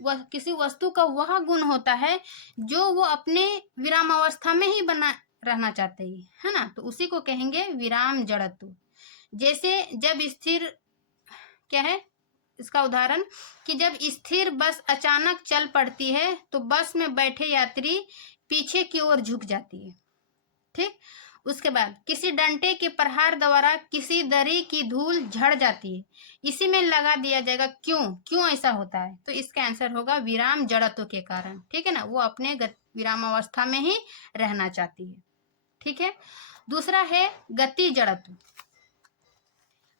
वह किसी वस्तु का वह गुण होता है जो वो अपने विरामावस्था में ही बना रहना चाहते है ना, तो उसी को कहेंगे विराम जड़त्व। जैसे जब स्थिर, क्या है इसका उदाहरण, कि जब स्थिर बस अचानक चल पड़ती है तो बस में बैठे यात्री पीछे की ओर झुक जाती है। ठीक, उसके बाद किसी डंडे के प्रहार द्वारा किसी दरी की धूल झड़ जाती है, इसी में लगा दिया जाएगा। क्यों ऐसा होता है, तो इसका आंसर होगा विराम जड़त्व के कारण, ठीक है ना, वो अपने विराम अवस्था में ही रहना चाहती है। ठीक है, दूसरा है गति जड़त्व।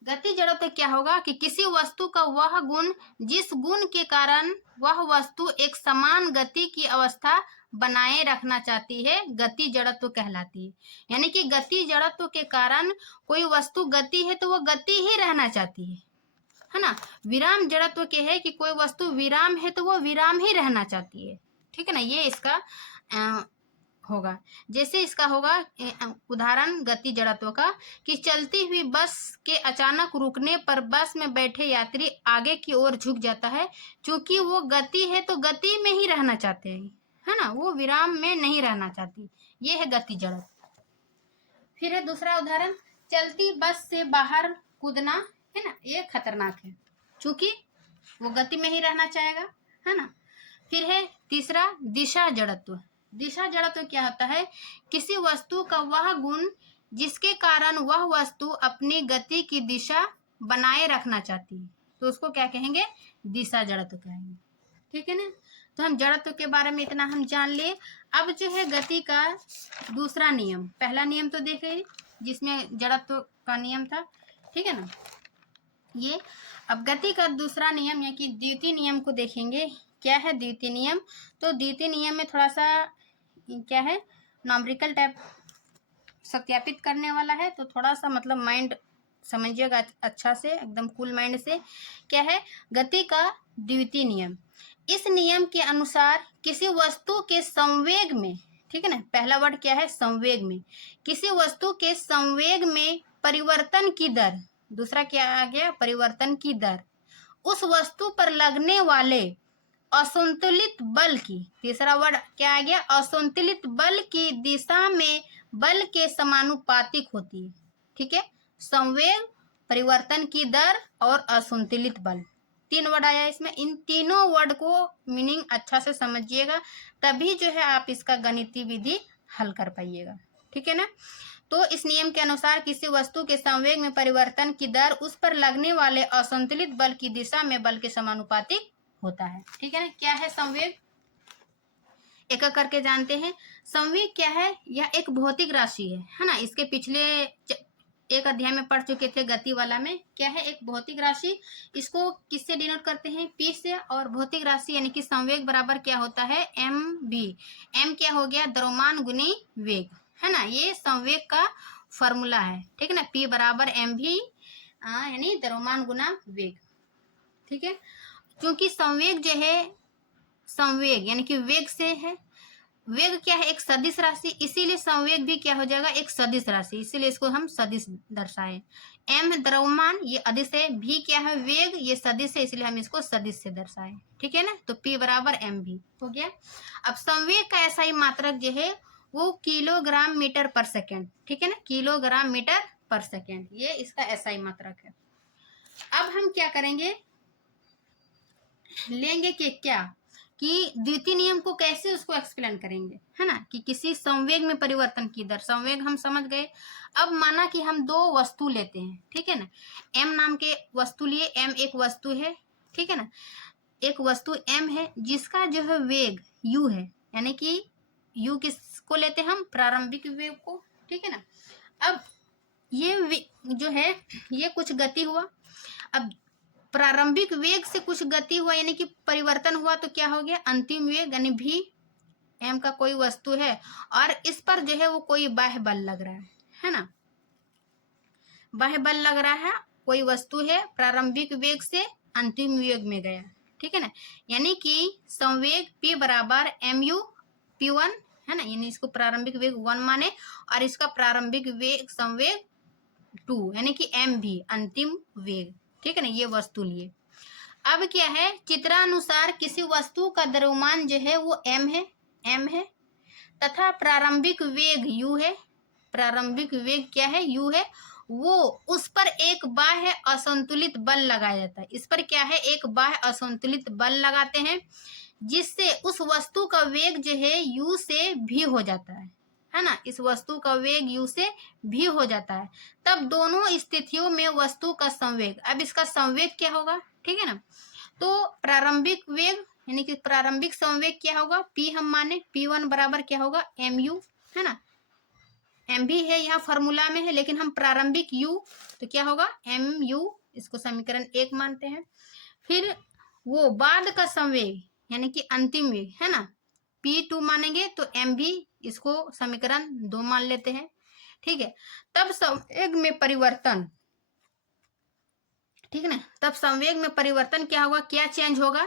गति जड़त्व क्या होगा, कि किसी वस्तु का वह गुण जिस गुण के कारण वह वस्तु एक समान गति की अवस्था बनाए रखना चाहती है, गति जड़त्व कहलाती है। यानी कि गति जड़त्व के कारण कोई वस्तु गति है तो वो गति ही रहना चाहती है ना। विराम जड़त्व के है कि कोई वस्तु विराम है तो वो विराम ही रहना चाहती है, ठीक है ना। ये इसका होगा। जैसे इसका होगा उदाहरण गति जड़त्व का कि चलती हुई बस के अचानक रुकने पर बस में बैठे यात्री आगे की ओर झुक जाता है, क्योंकि वो गति है तो गति में ही रहना चाहते हैं, है ना, वो विराम में नहीं रहना चाहती। ये है गति जड़त्व। फिर है दूसरा उदाहरण, चलती बस से बाहर कूदना, है ना, ये खतरनाक है, क्योंकि वो गति में ही रहना चाहेगा, है ना। फिर है तीसरा दिशा जड़त्व। दिशा जड़त्व क्या होता है, किसी वस्तु का वह गुण जिसके कारण वह वस्तु अपनी गति की दिशा बनाए रखना चाहती है, तो उसको क्या कहेंगे, दिशा जड़त्व कहेंगे। ठीक है ना। तो हम जड़त्व के बारे में इतना हम जान लिए। अब जो है गति का दूसरा नियम, पहला नियम तो देखे जिसमें जड़त्व का नियम था, ठीक है ना। ये अब गति का दूसरा नियम यानी कि द्वितीय नियम को देखेंगे। क्या है द्वितीय नियम, तो द्वितीय नियम में थोड़ा सा क्या है, नॉमरिकल टाइप सत्यापित करने वाला है, तो थोड़ा सा मतलब माइंड समझिएगा अच्छा से, एकदम कूल माइंड से। क्या है गति का द्वितीय नियम, इस नियम के अनुसार किसी वस्तु के संवेग में, ठीक है ना, पहला वर्ड क्या है, संवेग में, किसी वस्तु के संवेग में परिवर्तन की दर, दूसरा क्या आ गया, परिवर्तन की दर, उस वस्तु पर लगने वाले असंतुलित बल की, तीसरा वर्ड क्या आ गया, असंतुलित बल की दिशा में बल के समानुपातिक होती है। ठीक है, संवेग, परिवर्तन की दर और असंतुलित बल, तीन वर्ड आया इसमें। इन तीनों वर्ड को मीनिंग अच्छा से समझिएगा, तभी जो है आप इसका गणितीय विधि हल कर पाइएगा। ठीक है ना। तो इस नियम के अनुसार किसी वस्तु के संवेग में परिवर्तन की दर उस पर लगने वाले असंतुलित बल की दिशा में बल के समानुपातिक होता है। ठीक है ना। क्या है संवेग, एक एक करके जानते हैं। संवेग क्या है, यह एक भौतिक राशि है ना। इसके पिछले एक अध्याय में पढ़ चुके थे गति वाला में। क्या है, एक भौतिक राशि, इसको किससे डिनोट करते हैं, पी से। और भौतिक राशि यानी कि संवेग बराबर क्या होता है, एम भी। एम क्या हो गया, द्रव्यमान गुनी वेग, है ना, ये संवेग का फॉर्मूला है। ठीक है ना, पी बराबर एम भी यानी द्रव्यमान गुना वेग। ठीक है, क्योंकि संवेग जो है, संवेग यानी कि वेग से है, वेग क्या है, एक सदिश राशि, इसीलिए संवेग भी क्या हो जाएगा, एक सदिश राशि, इसीलिए इसको हम सदिश दर्शाएं। एम द्रव्यमान ये अदिश है, भी क्या है, वेग ये सदिश है, इसलिए हम इसको सदिश से दर्शाएं। ठीक है ना, तो पी बराबर एम भी हो गया। अब संवेग का ऐसा ही मात्रक जो है वो किलोग्राम मीटर पर सेकेंड, ठीक है ना, किलोग्राम मीटर पर सेकेंड, ये इसका ऐसा ही मात्रक है। अब हम क्या करेंगे, लेंगे कि क्या, कि द्वितीय नियम को कैसे उसको एक्सप्लेन करेंगे, है ना, कि किसी संवेग में परिवर्तन की दर, संवेग हम समझ गए। अब माना कि हम दो वस्तु लेते हैं, ठीक है ना, एम नाम के वस्तु लिए, एम एक वस्तु है, ठीक है ना, एक वस्तु एम है जिसका जो है वेग यू है, यानी कि यू किसको लेते हैं हम, प्रारंभिक वेग को। ठीक है ना, अब ये जो है ये कुछ गति हुआ, अब प्रारंभिक वेग से कुछ गति हुआ यानी कि परिवर्तन हुआ, तो क्या हो गया, अंतिम वेग यानी भी एम का कोई वस्तु है और इस पर जो है वो कोई बाह्य बल लग रहा है ना, बाह्य बल लग रहा है, कोई वस्तु है, प्रारंभिक वेग से अंतिम वेग में गया। ठीक है ना, यानी कि संवेग P बराबर एम यू पी वन, है ना, यानी इसको प्रारंभिक वेग 1 माने और इसका प्रारंभिक वेग संवेग 2 यानी कि एम भी अंतिम वेग। ठीक है ना, ये वस्तु लिए। अब क्या है, चित्रानुसार किसी वस्तु का द्रव्यमान जो है वो एम है तथा प्रारंभिक वेग यू है, प्रारंभिक वेग क्या है, यू है, वो उस पर एक बाह्य असंतुलित बल लगाया जाता है, इस पर क्या है, एक बाह्य असंतुलित बल लगाते हैं जिससे उस वस्तु का वेग जो है यू से भी हो जाता है ना, इस वस्तु का वेग यू से भी हो जाता है। तब दोनों स्थितियों में वस्तु का संवेग, अब इसका संवेग क्या होगा, ठीक है ना, तो प्रारंभिक वेग यानी कि प्रारंभिक संवेग क्या होगा, P हम माने, P1 बराबर क्या होगा, mu, है ना, एम भी है यहाँ फॉर्मूला में है, लेकिन हम प्रारंभिक u तो क्या होगा mu, इसको समीकरण 1 मानते हैं। फिर वो बाद का संवेग यानी कि अंतिम वेग, है ना, P2 मानेंगे तो m भी, इसको समीकरण 2 मान लेते हैं। ठीक है, तब संवेग में परिवर्तन, ठीक है ना, तब संवेग में परिवर्तन क्या होगा, क्या चेंज होगा,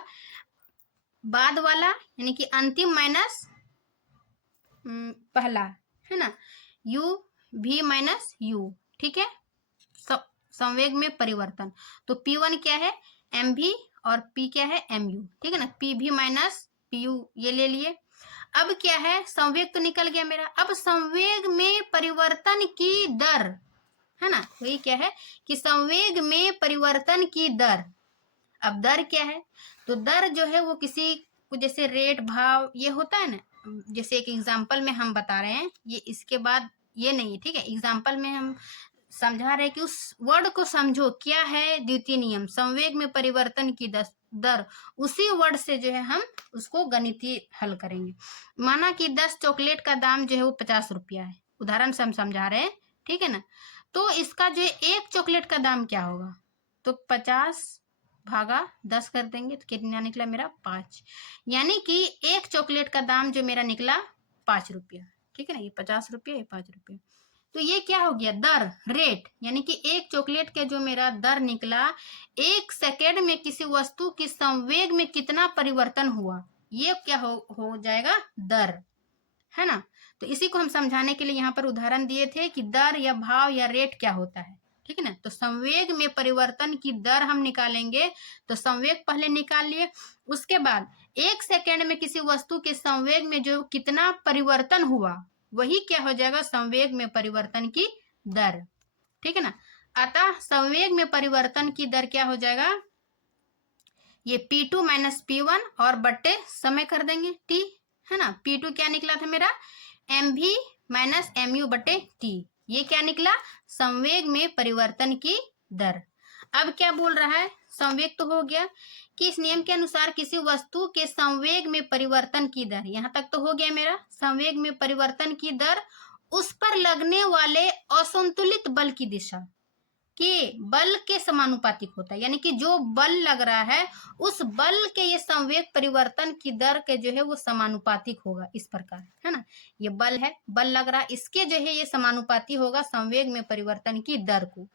बाद वाला यानी कि अंतिम माइनस पहला है ना, u v माइनस u, ठीक है, संवेग में परिवर्तन। तो P1 क्या है, mv, और P क्या है, mu, ठीक है ना, Pv माइनस Pu ये ले लिए। अब क्या है, संवेग तो निकल गया मेरा, अब संवेग में परिवर्तन की दर है ना, वही क्या है कि संवेग में परिवर्तन की दर। अब दर क्या है, तो दर जो है वो किसी को जैसे रेट भाव ये होता है ना, जैसे एक एग्जांपल में हम बता रहे हैं, ये इसके बाद ये नहीं है, ठीक है, एग्जांपल में हम समझा रहे हैं कि उस वर्ड को समझो, क्या है द्वितीय नियम, संवेग में परिवर्तन की दर, उसी वर्ड से जो है हम उसको गणितीय हल करेंगे। माना कि 10 चॉकलेट का दाम जो है वो 50 रुपया है, उदाहरण से हम समझा रहे हैं, ठीक है ना। तो इसका जो एक चॉकलेट का दाम क्या होगा, तो 50 भागा 10 कर देंगे तो कितना निकला मेरा 5, यानी कि एक चॉकलेट का दाम जो मेरा निकला 5 रुपया, ठीक है ना, ये 50 रुपया, ये 5 रुपया। तो ये क्या हो गया, दर, रेट, यानी कि एक चॉकलेट का जो मेरा दर निकला, एक सेकेंड में किसी वस्तु की संवेग में कितना परिवर्तन हुआ, ये क्या हो जाएगा, दर, है ना। तो इसी को हम समझाने के लिए यहाँ पर उदाहरण दिए थे कि दर या भाव या रेट क्या होता है, ठीक है ना। तो संवेग में परिवर्तन की दर हम निकालेंगे, तो संवेग पहले निकाल लिए, उसके बाद एक सेकेंड में किसी वस्तु के संवेग में जो कितना परिवर्तन हुआ, वही क्या हो जाएगा, संवेग में परिवर्तन की दर, ठीक है ना। अतः संवेग में परिवर्तन की दर क्या हो जाएगा, ये P2 माइनस P1 और बट्टे समय कर देंगे T, है ना। P2 क्या निकला था मेरा, mv माइनस mu बटे T, ये क्या निकला, संवेग में परिवर्तन की दर। अब क्या बोल रहा है, संवेग तो हो गया कि इस नियम के अनुसार किसी वस्तु के संवेग में परिवर्तन की दर, यहां तक तो हो गया मेरा, संवेग में परिवर्तन की दर उस पर लगने वाले असंतुलित बल की दिशा के बल के समानुपातिक होता है, यानी कि जो बल लग रहा है उस बल के ये संवेग परिवर्तन की दर के जो है वो समानुपातिक होगा, इस प्रकार, है ना। ये बल है, बल लग रहा है, इसके जो है ये समानुपाती होगा संवेग में परिवर्तन की दर को।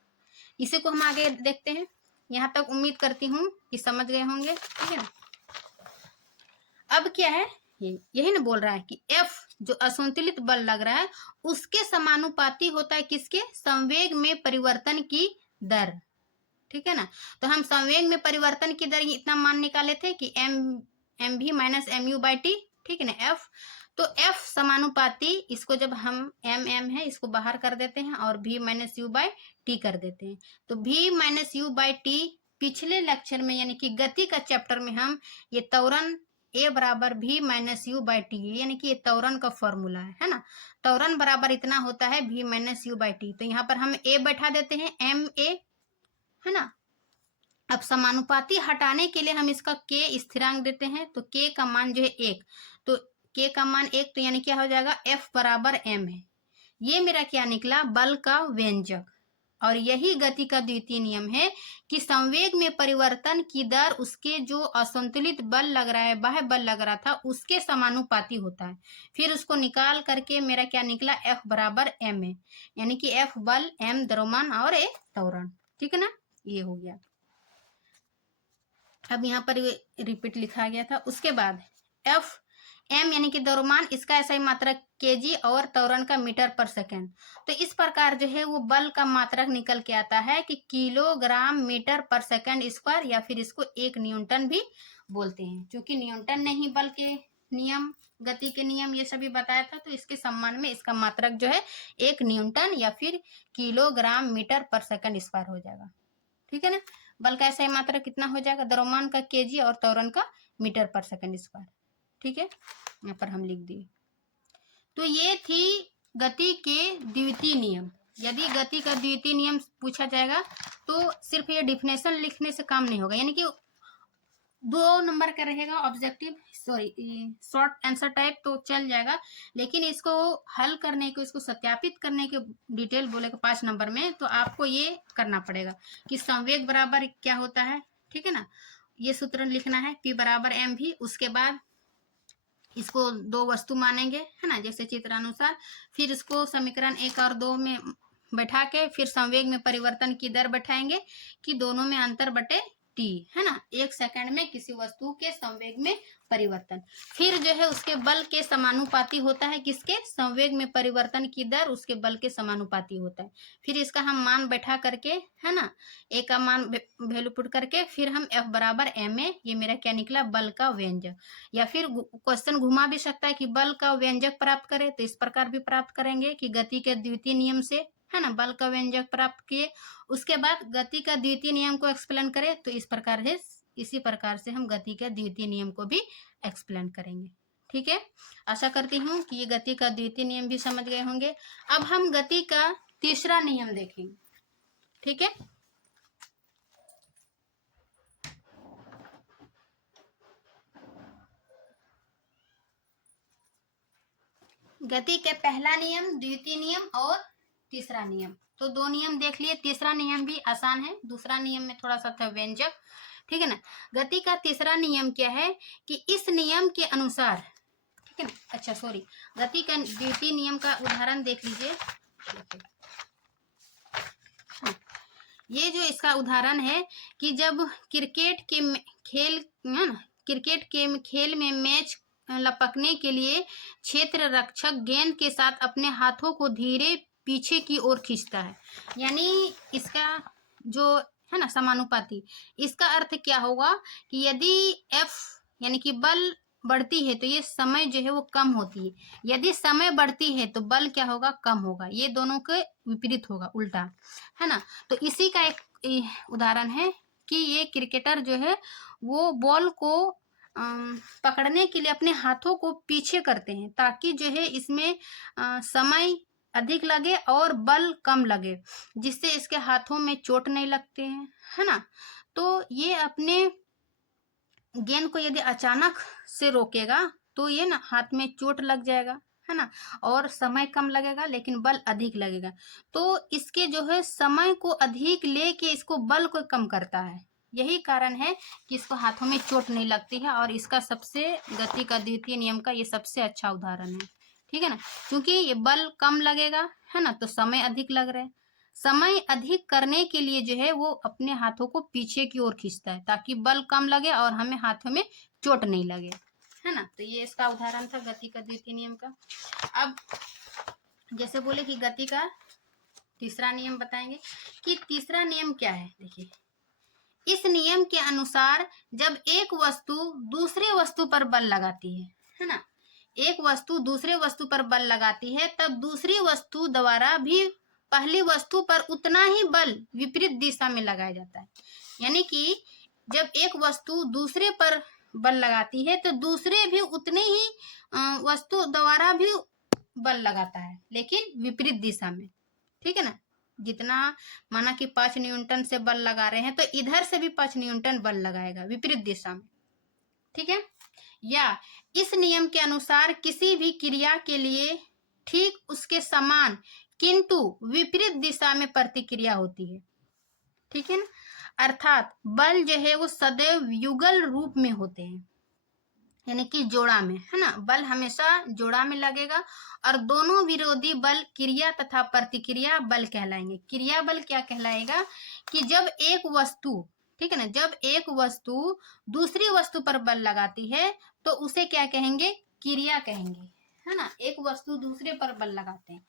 इसी को हम आगे देखते हैं, यहाँ तक उम्मीद करती हूँ कि समझ गए होंगे, ठीक है ना। अब क्या है, यही ना बोल रहा है कि F जो असंतुलित बल लग रहा है उसके समानुपाती होता है किसके, संवेग में परिवर्तन की दर, ठीक है ना। तो हम संवेग में परिवर्तन की दर इतना मान निकाले थे कि mv minus mu by T, ठीक है ना। F तो F समानुपाती, इसको जब हम m है इसको बाहर कर देते हैं और v minus u by T कर देते हैं, तो v minus u by T पिछले लेक्चर में यानी कि गति का चैप्टर में हम ये त्वरण a बराबर v minus u by T, यानी कि ये त्वरण का फॉर्मूला है ना। त्वरण बराबर इतना होता है v minus u by T, तो यहाँ पर हम a बैठा देते हैं ma, है ना। अब समानुपाती हटाने के लिए हम इसका k स्थिरांक देते हैं, तो k का मान जो है 1, तो k का मान 1, तो यानी क्या हो जाएगा, F बराबर m है। ये मेरा क्या निकला, बल का व्यंजक। और यही गति का द्वितीय नियम है कि संवेग में परिवर्तन की दर उसके जो असंतुलित बल लग रहा है, बाह्य बल लग रहा था, उसके समानुपाती होता है। फिर उसको निकाल करके मेरा क्या निकला, F बराबर m है, यानी कि F बल, m द्रव्यमान और a त्वरण, ठीक है ना, ये हो गया। अब यहाँ पर रिपीट लिखा गया था, उसके बाद F m यानी कि द्रव्यमान, इसका ऐसा ही मात्रक kg और त्वरण का मीटर पर सेकेंड। तो इस प्रकार जो है वो बल का मात्रक निकल के आता है कि किलोग्राम मीटर पर सेकेंड स्क्वायर, या फिर इसको 1 न्यूटन भी बोलते हैं। क्योंकि न्यूटन ने ही बल के नियम, गति के नियम ये सभी बताया था, तो इसके सम्मान में इसका मात्रक जो है 1 न्यूटन या फिर किलोग्राम मीटर पर सेकेंड स्क्वायर हो जाएगा, ठीक है ना। बल का ऐसा ही मात्रक कितना हो जाएगा, द्रव्यमान का केजी और त्वरण का मीटर पर सेकंड स्क्वायर, ठीक है, यहाँ पर हम लिख दिए। तो ये थी गति के द्वितीय नियम। यदि गति का द्वितीय नियम पूछा जाएगा तो सिर्फ ये डिफिनेशन लिखने से काम नहीं होगा, यानी कि 2 नंबर का रहेगा objective, sorry short answer type तो चल जाएगा, लेकिन इसको हल करने को, इसको सत्यापित करने के डिटेल बोलेगा 5 नंबर में, तो आपको ये करना पड़ेगा कि संवेग बराबर क्या होता है, ठीक है ना। ये सूत्र लिखना है, P बराबर m भी, उसके बाद इसको 2 वस्तु मानेंगे, है ना, जैसे चित्रानुसार। फिर इसको समीकरण 1 और 2 में बैठा के फिर संवेग में परिवर्तन की दर बैठाएंगे कि दोनों में अंतर बटे टी, है ना, 1 सेकंड में किसी वस्तु के संवेग में परिवर्तन। फिर जो है उसके बल के समानुपाती होता है, किसके, संवेग में परिवर्तन की दर उसके बल के समानुपाती होता है। फिर इसका हम मान बैठा करके, है ना, ए का मान वैल्यू पुट करके फिर हम F बराबर ma, ये मेरा क्या निकला, बल का व्यंजक। या फिर क्वेश्चन घुमा भी सकता है कि बल का व्यंजक प्राप्त करें, तो इस प्रकार भी प्राप्त करेंगे कि गति के द्वितीय नियम से, है ना, बल का व्यंजक प्राप्त किए, उसके बाद गति का द्वितीय नियम को एक्सप्लेन करें, तो इसी प्रकार से हम गति के द्वितीय नियम को भी एक्सप्लेन करेंगे। ठीक है, आशा करती हूँ कि ये गति का द्वितीय नियम भी समझ गए होंगे। अब हम गति का तीसरा नियम देखेंगे। ठीक है, गति के पहला नियम, द्वितीय नियम और तीसरा नियम, तो 2 नियम देख लिए। तीसरा नियम भी आसान है, दूसरा नियम में थोड़ा सा था व्यंजक। ठीक है ना। गति का तीसरा नियम क्या है कि इस नियम के अनुसार, ठीक है ना, अच्छा सॉरी, गति का द्वितीय नियम का उदाहरण देख लीजिए। ये जो इसका उदाहरण है कि जब क्रिकेट के खेल, है ना, क्रिकेट के खेल में मैच लपकने के लिए क्षेत्र रक्षक गेंद के साथ अपने हाथों को धीरे पीछे की ओर खींचता है। यानी इसका जो है ना समानुपाती, इसका अर्थ क्या होगा कि यदि F यानी कि बल बढ़ती है तो ये समय जो है वो कम होती है, यदि समय बढ़ती है तो बल क्या होगा, कम होगा। ये दोनों के विपरीत होगा, उल्टा, है ना। तो इसी का एक उदाहरण है कि ये क्रिकेटर जो है वो बॉल को पकड़ने के लिए अपने हाथों को पीछे करते हैं ताकि जो है इसमें समय अधिक लगे और बल कम लगे, जिससे इसके हाथों में चोट नहीं लगते हैं, है ना। तो ये अपने गेंद को यदि अचानक से रोकेगा तो ये ना हाथ में चोट लग जाएगा, है ना, और समय कम लगेगा लेकिन बल अधिक लगेगा। तो इसके जो है समय को अधिक लेके इसको बल को कम करता है, यही कारण है कि इसको हाथों में चोट नहीं लगती है। और इसका सबसे गति का द्वितीय नियम का ये सबसे अच्छा उदाहरण है। ठीक है ना, क्योंकि ये बल कम लगेगा, है ना, तो समय अधिक लग रहा है। समय अधिक करने के लिए जो है वो अपने हाथों को पीछे की ओर खींचता है ताकि बल कम लगे और हमें हाथों में चोट नहीं लगे, है ना। तो ये इसका उदाहरण था गति का द्वितीय नियम का। अब जैसे बोले कि गति का तीसरा नियम बताएंगे कि तीसरा नियम क्या है। देखिए, इस नियम के अनुसार जब एक वस्तु दूसरे वस्तु पर बल लगाती है ना, एक वस्तु दूसरे वस्तु पर बल लगाती है, तब दूसरी वस्तु द्वारा भी पहली वस्तु पर उतना ही बल विपरीत दिशा में लगाया जाता है। यानी कि जब एक वस्तु दूसरे पर बल लगाती है तो दूसरे भी उतने ही वस्तु द्वारा भी बल लगाता है, लेकिन विपरीत दिशा में। ठीक है ना, जितना माना कि 5 न्यूटन से बल लगा रहे हैं तो इधर से भी 5 न्यूटन बल लगाएगा विपरीत दिशा में। ठीक है, या इस नियम के अनुसार किसी भी क्रिया के लिए ठीक उसके समान किंतु विपरीत दिशा में प्रतिक्रिया होती है। ठीक है ना, अर्थात बल जो है वो सदैव युगल रूप में होते हैं, यानी कि जोड़ा में, है ना, बल हमेशा जोड़ा में लगेगा और दोनों विरोधी बल क्रिया तथा प्रतिक्रिया बल कहलाएंगे। क्रिया बल क्या कहलाएगा कि जब एक वस्तु, ठीक है ना, जब एक वस्तु दूसरी वस्तु पर बल लगाती है तो उसे क्या कहेंगे, क्रिया कहेंगे, है ना। एक वस्तु दूसरे पर बल लगाते हैं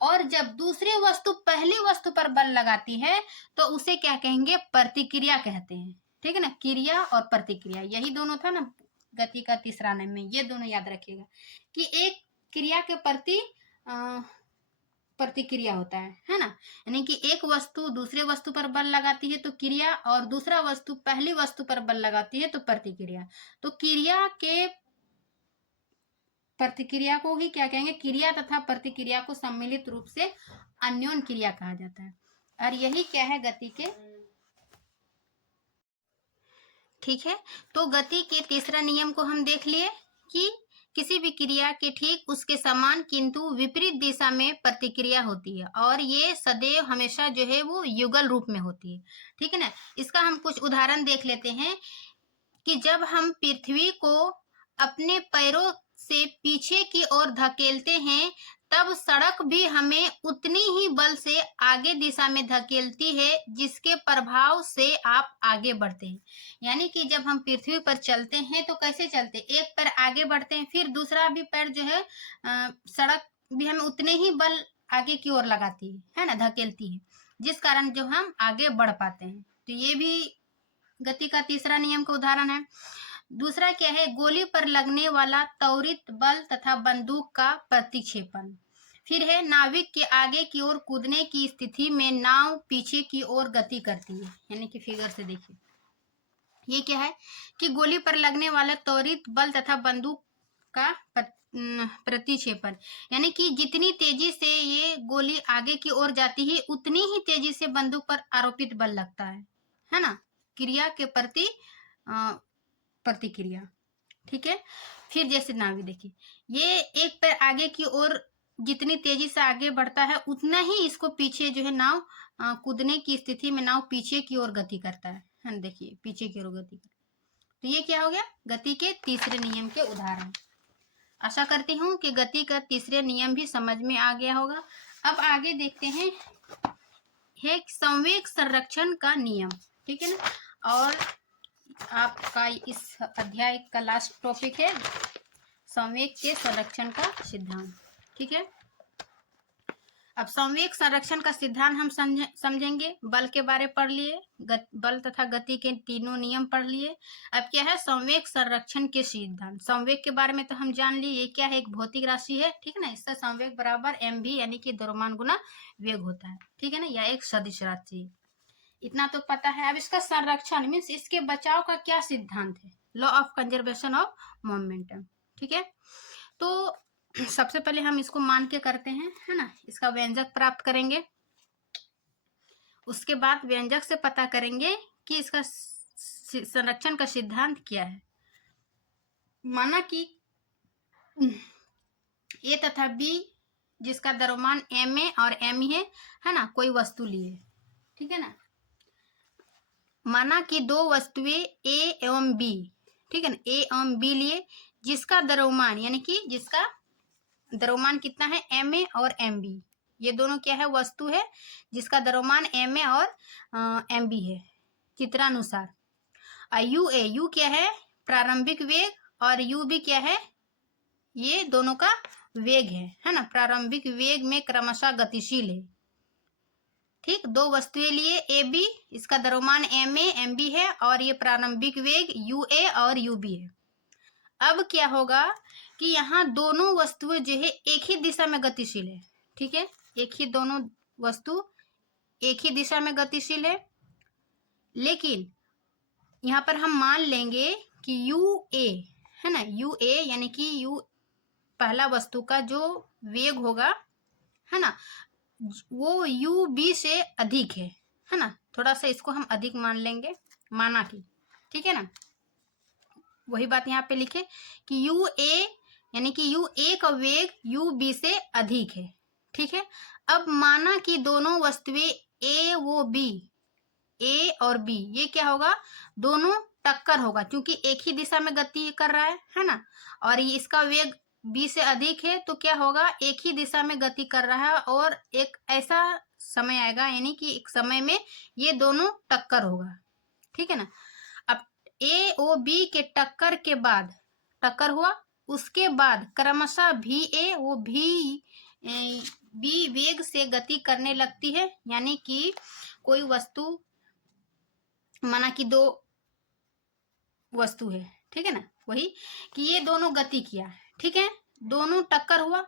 और जब दूसरी वस्तु पहली वस्तु पर बल लगाती है तो उसे क्या कहेंगे, प्रतिक्रिया कहते हैं। ठीक है ना, क्रिया और प्रतिक्रिया यही दोनों था ना गति का तीसरा नियम में, ये दोनों याद रखिएगा कि एक क्रिया के प्रति प्रतिक्रिया होता है ना। यानी कि एक वस्तु दूसरे वस्तु पर बल लगाती है तो क्रिया और दूसरा वस्तु पहली वस्तु पर बल लगाती है तो प्रतिक्रिया। तो क्रिया के प्रतिक्रिया को ही क्या कहेंगे, क्रिया तथा प्रतिक्रिया को सम्मिलित रूप से अन्योन्य क्रिया कहा जाता है। और यही क्या है गति के, ठीक है। तो गति के तीसरा नियम को हम देख लिए कि किसी भी क्रिया के ठीक उसके समान किंतु विपरीत दिशा में प्रतिक्रिया होती है और ये सदैव हमेशा जो है वो युगल रूप में होती है। ठीक है ना, इसका हम कुछ उदाहरण देख लेते हैं कि जब हम पृथ्वी को अपने पैरों से पीछे की ओर धकेलते हैं तब सड़क भी हमें उतनी ही बल से आगे दिशा में धकेलती है जिसके प्रभाव से आप आगे बढ़ते हैं। यानी कि जब हम पृथ्वी पर चलते हैं तो कैसे चलते हैं, एक पैर आगे बढ़ते हैं, फिर दूसरा भी पैर जो है सड़क भी हमें उतने ही बल आगे की ओर लगाती है ना, धकेलती है, जिस कारण जो हम आगे बढ़ पाते हैं। तो ये भी गति का तीसरा नियम का उदाहरण है। दूसरा क्या है, गोली पर लगने वाला त्वरित बल तथा बंदूक का प्रतिक्षेपण। फिर है, नाविक के आगे की ओर कूदने की स्थिति में नाव पीछे की ओर गति करती है। यानी कि फिगर से देखिए, ये क्या है कि गोली पर लगने वाला त्वरित बल तथा बंदूक का प्रतिक्षेपण, यानी कि जितनी तेजी से ये गोली आगे की ओर जाती है उतनी ही तेजी से बंदूक पर आरोपित बल लगता है ना, क्रिया के प्रति प्रतिक्रिया। ठीक है। फिर जैसे नावी देखिए, ये एक पैर आगे की ओर जितनी तेजी से आगे बढ़ता है उतना ही इसको पीछे जो है नाव कूदने की स्थिति में नाव पीछे की ओर गति करता है। देखिए पीछे की ओर गति करता है। तो ये क्या हो गया, गति के तीसरे नियम के उदाहरण। आशा करती हूँ कि गति का तीसरे नियम भी समझ में आ गया होगा। अब आगे देखते हैं है संवेग संरक्षण का नियम। ठीक है ना, और आपका इस अध्याय का लास्ट टॉपिक है संवेग के संरक्षण का सिद्धांत। ठीक है, अब संवेग संरक्षण का सिद्धांत हम समझेंगे। बल के बारे पढ़ लिए, बल तथा गति के तीनों नियम पढ़ लिए। अब क्या है संवेग संरक्षण के सिद्धांत। संवेग के बारे में तो हम जान लिए, ये क्या है, एक भौतिक राशि है। ठीक है ना, इसका संवेग बराबर mv यानी कि द्रव्यमान गुना वेग होता है। ठीक है ना, यह एक सदिश राशि है, इतना तो पता है। अब इसका संरक्षण मीन्स इसके बचाव का क्या सिद्धांत है, law of conservation of momentum. ठीक है, तो सबसे पहले हम इसको मान के करते हैं, है ना, इसका व्यंजक प्राप्त करेंगे। उसके बाद व्यंजक से पता करेंगे कि इसका संरक्षण का सिद्धांत क्या है। माना कि ए तथा बी जिसका द्रव्यमान एम ए और एम है ना, कोई वस्तु लिए। ठीक है ना, माना कि दो वस्तुएं ए एवं बी, ठीक है ना, ए एवं बी लिए, जिसका द्रव्यमान यानी कि जिसका द्रव्यमान कितना है एम ए और एम बी। ये दोनों क्या है, वस्तु है जिसका द्रव्यमान एम ए और एम बी है चित्रानुसार। यू ए, यू क्या है प्रारंभिक वेग, और यू बी क्या है, ये दोनों का वेग है ना, प्रारंभिक वेग में क्रमशः गतिशील है। ठीक, दो वस्तुएं लिए ए बी, इसका द्रव्यमान एम ए एम बी है और ये प्रारंभिक वेग यू ए और यू बी है। अब क्या होगा कि यहाँ दोनों वस्तुएं जो है एक ही दिशा में गतिशील है। ठीक है, एक ही दोनों वस्तु एक ही दिशा में गतिशील है, लेकिन यहाँ पर हम मान लेंगे कि यू ए है ना, यू ए यानी कि यू पहला वस्तु का जो वेग होगा है ना, वो यू बी से अधिक है ना, थोड़ा सा इसको हम अधिक मान लेंगे, माना कि। ठीक है ना, वही बात यहाँ पे लिखे कि यू ए यानी कि यू ए का वेग यू बी से अधिक है। ठीक है, अब माना कि दोनों वस्तुएं ए वो बी, ए और बी ये क्या होगा, दोनों टक्कर होगा, क्योंकि एक ही दिशा में गति कर रहा है ना, और ये इसका वेग बी से अधिक है, तो क्या होगा, एक ही दिशा में गति कर रहा है और एक ऐसा समय आएगा यानी कि एक समय में ये दोनों टक्कर होगा। ठीक है ना, अब ए ओ बी के टक्कर के बाद, टक्कर हुआ उसके बाद क्रमशः भी ए वो भी बी वेग से गति करने लगती है। यानी कि कोई वस्तु, माना कि दो वस्तु है, ठीक है ना, वही कि ये दोनों गति किया, ठीक है, दोनों टक्कर हुआ,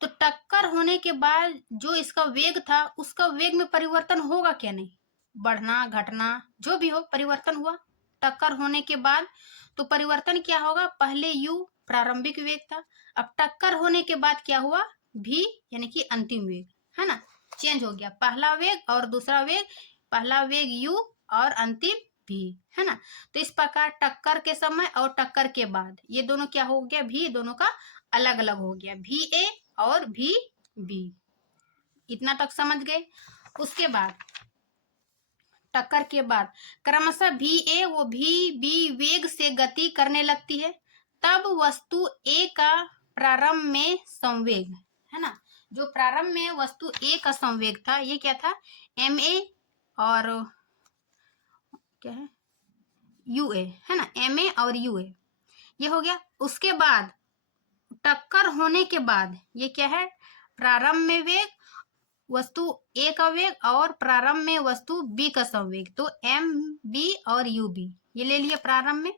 तो टक्कर होने के बाद जो इसका वेग था उसका वेग में परिवर्तन होगा क्या, नहीं, बढ़ना घटना जो भी हो परिवर्तन हुआ टक्कर होने के बाद। तो परिवर्तन क्या होगा, पहले यू प्रारंभिक वेग था, अब टक्कर होने के बाद क्या हुआ, भी यानी कि अंतिम वेग है ना, चेंज हो गया, पहला वेग और दूसरा वेग, पहला वेग यू और अंतिम भी, है ना। तो इस प्रकार टक्कर के समय और टक्कर के बाद ये दोनों क्या हो गया, भी दोनों का अलग अलग हो गया, भी ए और भी बी। इतना तक समझ गए। उसके बाद टक्कर के बाद क्रमशः भी ए वो भी बी वेग से गति करने लगती है, तब वस्तु ए का प्रारंभ में संवेग है ना, जो प्रारंभ में वस्तु ए का संवेग था ये क्या था, एम ए और क्या है यू ए, है ना, एम ए और यू ए, ये हो गया। उसके बाद टक्कर होने के बाद ये क्या है, प्रारंभ में वेग वस्तु ए का वेग और प्रारंभ में वस्तु बी का संवेग, तो एम बी और यू बी ये ले लिया प्रारंभ में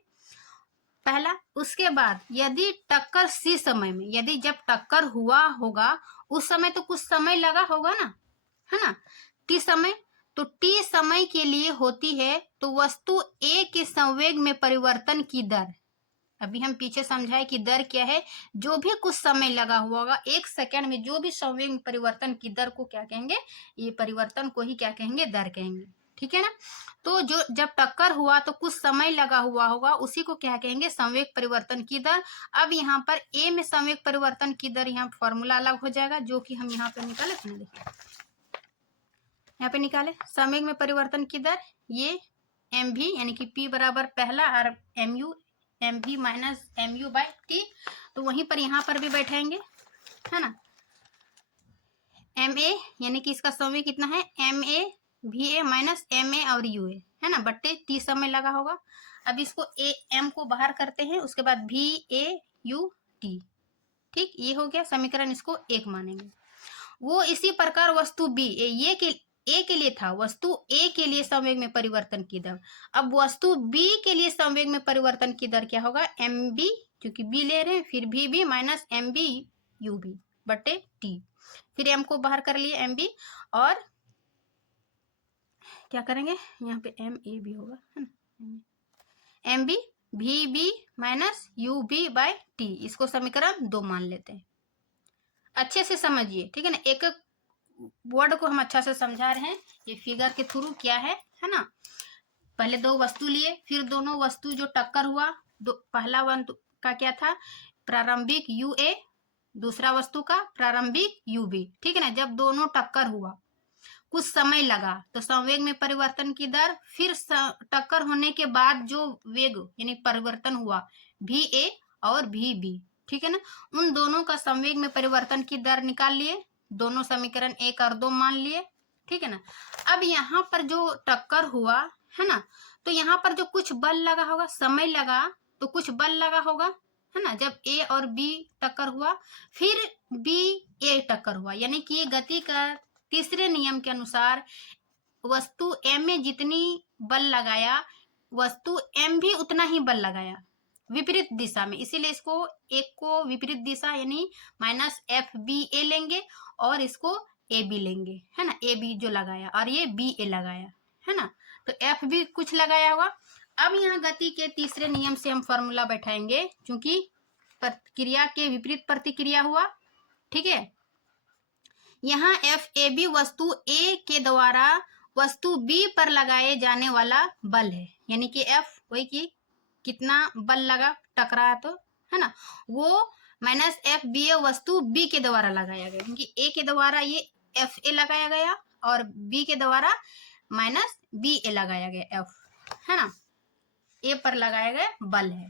पहला। उसके बाद यदि टक्कर सी समय में, यदि जब टक्कर हुआ होगा उस समय तो कुछ समय लगा होगा ना, है ना, टी समय, तो टी समय के लिए होती है तो वस्तु ए के संवेग में परिवर्तन की दर, अभी हम पीछे समझाए कि दर क्या है, जो भी कुछ समय लगा हुआ होगा 1 सेकंड में जो भी संवेग में परिवर्तन की दर को क्या कहेंगे, ये परिवर्तन को ही क्या कहेंगे, दर कहेंगे, ठीक है ना। तो जो जब टक्कर हुआ तो कुछ समय लगा हुआ होगा उसी को क्या कहेंगे, संवेग परिवर्तन की दर। अब यहाँ पर ए में संवेग परिवर्तन की दर, यहाँ फॉर्मूला अलग हो जाएगा जो कि हम यहाँ पे निकाले थे, देखिए यहाँ पे निकाले संवेग में परिवर्तन की दर, ये एम भी यानी कि पी बराबर पहला और एम यू, एम भी minus M U by T, तो वहीं पर यहाँ पर भी बैठाएंगे, है ना, एम ए यानी कि इसका संवेग कितना है, एम ए भी ए माइनस एम ए और यू ए, है ना, बट्टे टी समय लगा होगा। अब इसको ए एम को बाहर करते हैं, उसके बाद भी ए यू टी, ठीक, ये हो गया समीकरण, इसको एक मानेंगे। वो इसी प्रकार वस्तु बी ए के लिए था, वस्तु ए के लिए संवेग में परिवर्तन की दर। अब वस्तु बी के लिए संवेग में परिवर्तन की दर क्या होगा, एम बी, क्योंकि बी ले रहे हैं, फिर भी B minus M B U B बटे टी, फिर एम को बाहर कर लिए एम बी, और क्या करेंगे यहाँ पे एम ए भी होगा, है ना, एम बी भी B minus U B by T, इसको समीकरण 2 मान लेते हैं। अच्छे से समझिए, ठीक है ना, एक एक वर्ड को हम अच्छा से समझा रहे हैं, ये फिगर के थ्रू क्या है ना। पहले दो वस्तु लिए, फिर दोनों वस्तु जो टक्कर हुआ, पहला वस्तु का क्या था, प्रारंभिक यू ए, दूसरा वस्तु का प्रारंभिक यू बी, ठीक है ना। जब दोनों टक्कर हुआ कुछ समय लगा तो संवेग में परिवर्तन की दर, फिर टक्कर होने के बाद जो वेग यानी परिवर्तन हुआ भी ए और भी बी, ठीक है ना, उन दोनों का संवेग में परिवर्तन की दर निकाल लिए, दोनों समीकरण 1 और 2 मान लिए, ठीक है ना। अब यहाँ पर जो टक्कर हुआ है ना, तो यहाँ पर जो कुछ बल लगा होगा, समय लगा तो कुछ बल लगा होगा, है ना, जब ए और बी टक्कर हुआ, फिर बी ए टक्कर हुआ, यानी कि गति का तीसरे नियम के अनुसार वस्तु एम में जितनी बल लगाया वस्तु एम भी उतना ही बल लगाया विपरीत दिशा में, इसीलिए इसको एक को विपरीत दिशा यानी माइनस एफ बी ए लेंगे और इसको ए बी लेंगे, है ना, ए बी जो लगाया और ये बी ए लगाया, है ना, तो एफ भी कुछ लगाया हुआ। अब यहाँ गति के तीसरे नियम से हम फॉर्मूला बैठाएंगे, क्योंकि प्रतिक्रिया के विपरीत प्रतिक्रिया हुआ, ठीक है। यहाँ एफ ए बी वस्तु ए के द्वारा वस्तु बी पर लगाए जाने वाला बल है, यानी कि एफ वही की कितना बल लगा टकराया तो, है ना, वो माइनस एफ बी ए वस्तु बी के द्वारा लगाया गया, क्योंकि ए के द्वारा ये एफ ए लगाया गया और बी के द्वारा माइनस बी ए लगाया गया एफ, है ना, ए पर लगाया गया बल है,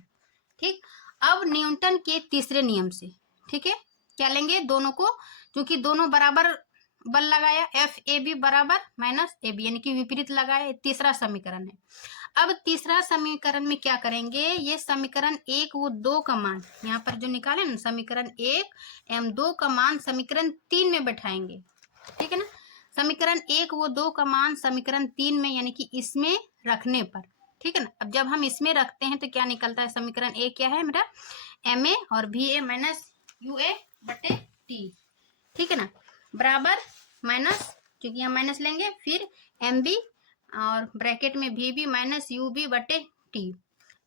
ठीक। अब न्यूटन के तीसरे नियम से, ठीक है, क्या लेंगे, दोनों को, क्योंकि दोनों बराबर बल लगाया, एफ ए बी बराबर माइनस ए बी यानी कि विपरीत लगाया, तीसरा समीकरण है। अब तीसरा समीकरण में क्या करेंगे, ये समीकरण 1 वो 2 का मान यहाँ पर जो निकाले ना, समीकरण 1 एम 2 का मान समीकरण 3 में बैठाएंगे, ठीक है ना, समीकरण 1 वो 2 का मान समीकरण 3 में यानी कि इसमें रखने पर, ठीक है ना। अब जब हम इसमें रखते हैं तो क्या निकलता है, समीकरण 1 क्या है मेरा, एम ए और भी ए माइनस यू ए बटे टी, ठीक है ना, बराबर माइनस, क्योंकि यहाँ माइनस लेंगे, फिर एम बी और ब्रैकेट में भी बी माइनस यू बी बटे टी।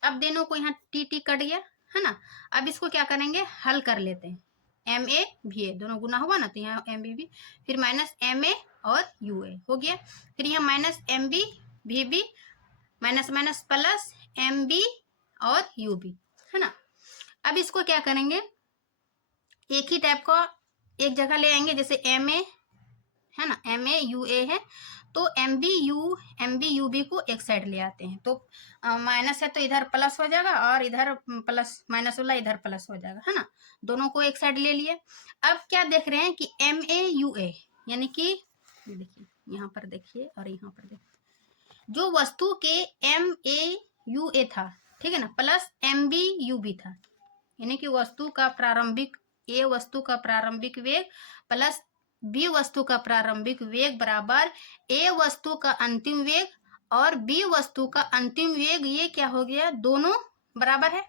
अब दोनों को यहाँ टी टी कट गया, है ना। अब इसको क्या करेंगे, हल कर लेते हैं, एम ए भी ए दोनों गुना हुआ ना, तो यहाँ एम बी बी फिर माइनस एम ए और यू ए हो गया, फिर यहाँ माइनस एम बी भी B minus minus plus M B और यू बी, है ना। अब इसको क्या करेंगे, एक ही टाइप का एक जगह ले आएंगे, जैसे एम ए है ना, एम ए यू ए है तो एम बी यू बी को एक साइड ले आते हैं, तो माइनस है तो इधर प्लस हो जाएगा और इधर प्लस माइनस वाला इधर प्लस हो जाएगा, है ना। दोनों को एक साइड ले लिए। अब क्या देख रहे हैं कि एम ए यू ए, यानी कि देखिए यहाँ पर देखिए और यहाँ पर देखिए, जो वस्तु के एम ए यू ए था, ठीक है ना, plus M B U B था, यानी कि वस्तु का प्रारंभिक ए वस्तु का प्रारंभिक वेग प्लस बी वस्तु का प्रारंभिक वेग बराबर ए वस्तु का अंतिम वेग और बी वस्तु का अंतिम वेग। ये क्या हो गया, दोनों बराबर है,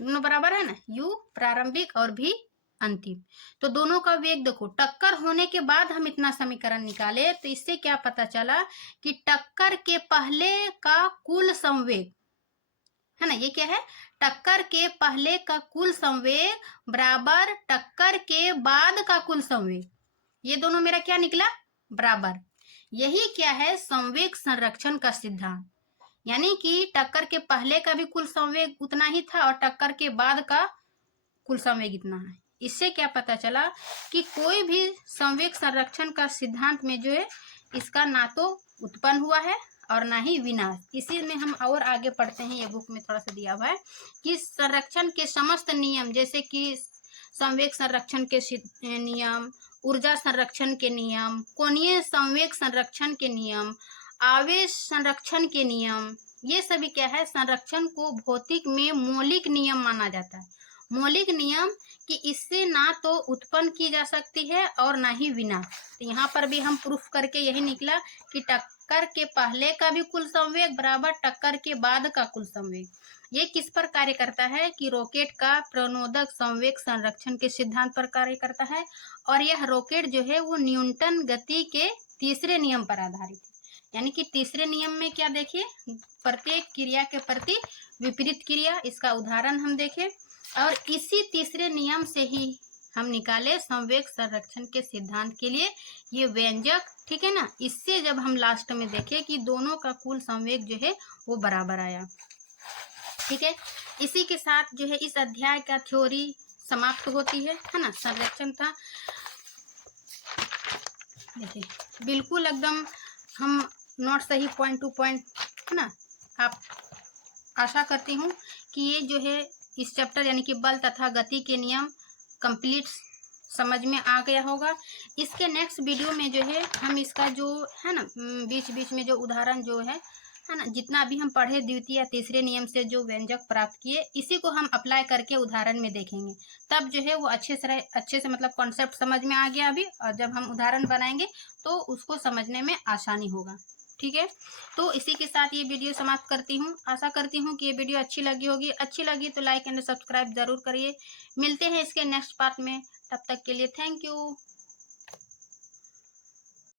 दोनों बराबर है ना, यू प्रारंभिक और भी अंतिम। तो दोनों का वेग देखो, टक्कर होने के बाद हम इतना समीकरण निकाले तो इससे क्या पता चला कि टक्कर के पहले का कुल संवेग, है ना, ये क्या है, टक्कर के पहले का कुल संवेग बराबर टक्कर के बाद का कुल संवेग। ये दोनों मेरा क्या निकला, बराबर। यही क्या है, संवेग संरक्षण का सिद्धांत, यानी कि टक्कर के पहले का भी कुल संवेग उतना ही था और टक्कर के बाद का कुल संवेग इतना है। इससे क्या पता चला कि कोई भी संवेग संरक्षण का सिद्धांत में जो है, इसका ना तो उत्पन्न हुआ है और ना ही विनाश। इसी में हम और आगे पढ़ते हैं, ये बुक में थोड़ा सा दिया हुआ है कि संरक्षण के समस्त नियम, जैसे कि संवेग संरक्षण के नियम, ऊर्जा संरक्षण के नियम, कोणीय संवेग संरक्षण के नियम, आवेश संरक्षण के नियम, ये सभी क्या है, संरक्षण को भौतिक में मौलिक नियम माना जाता है। मौलिक नियम कि इससे ना तो उत्पन्न की जा सकती है और ना ही विनाश। तो यहाँ पर भी हम प्रूफ करके यही निकला कि टक्कर के पहले का भी कुल संवेग बराबर टक्कर के बाद का कुल संवेग। ये किस पर कार्य करता है कि रॉकेट का प्रणोदक संवेग संरक्षण के सिद्धांत पर कार्य करता है। और यह रॉकेट जो है वो न्यूटन गति के तीसरे नियम पर आधारित है, यानी कि तीसरे नियम में क्या देखिए, प्रत्येक क्रिया के प्रति विपरीत क्रिया, इसका उदाहरण हम देखें। और इसी तीसरे नियम से ही हम निकाले संवेग संरक्षण के सिद्धांत के लिए ये व्यंजक, ठीक है ना। इससे जब हम लास्ट में देखें कि दोनों का कुल संवेग जो है वो बराबर आया, ठीक है। इसी के साथ जो है इस अध्याय का थ्योरी समाप्त होती है ना। संरक्षण था, देखिए बिल्कुल एकदम हम नोट सही पॉइंट टू पॉइंट, है ना। आप आशा करती हूँ कि ये जो है इस चैप्टर यानी कि बल तथा गति के नियम कंप्लीट समझ में आ गया होगा। इसके नेक्स्ट वीडियो में जो है हम इसका जो है ना बीच बीच में जो उदाहरण जो है ना, जितना अभी हम पढ़े द्वितीय या तीसरे नियम से जो व्यंजक प्राप्त किए, इसी को हम अप्लाई करके उदाहरण में देखेंगे। तब जो है वो अच्छे से मतलब कॉन्सेप्ट समझ में आ गया अभी, और जब हम उदाहरण बनाएंगे तो उसको समझने में आसानी होगा, ठीक है। तो इसी के साथ ये वीडियो समाप्त करती हूँ। आशा करती हूँ कि ये वीडियो अच्छी लगी होगी। अच्छी लगी तो लाइक एंड सब्सक्राइब जरूर करिए। मिलते हैं इसके नेक्स्ट पार्ट में, तब तक के लिए थैंक यू।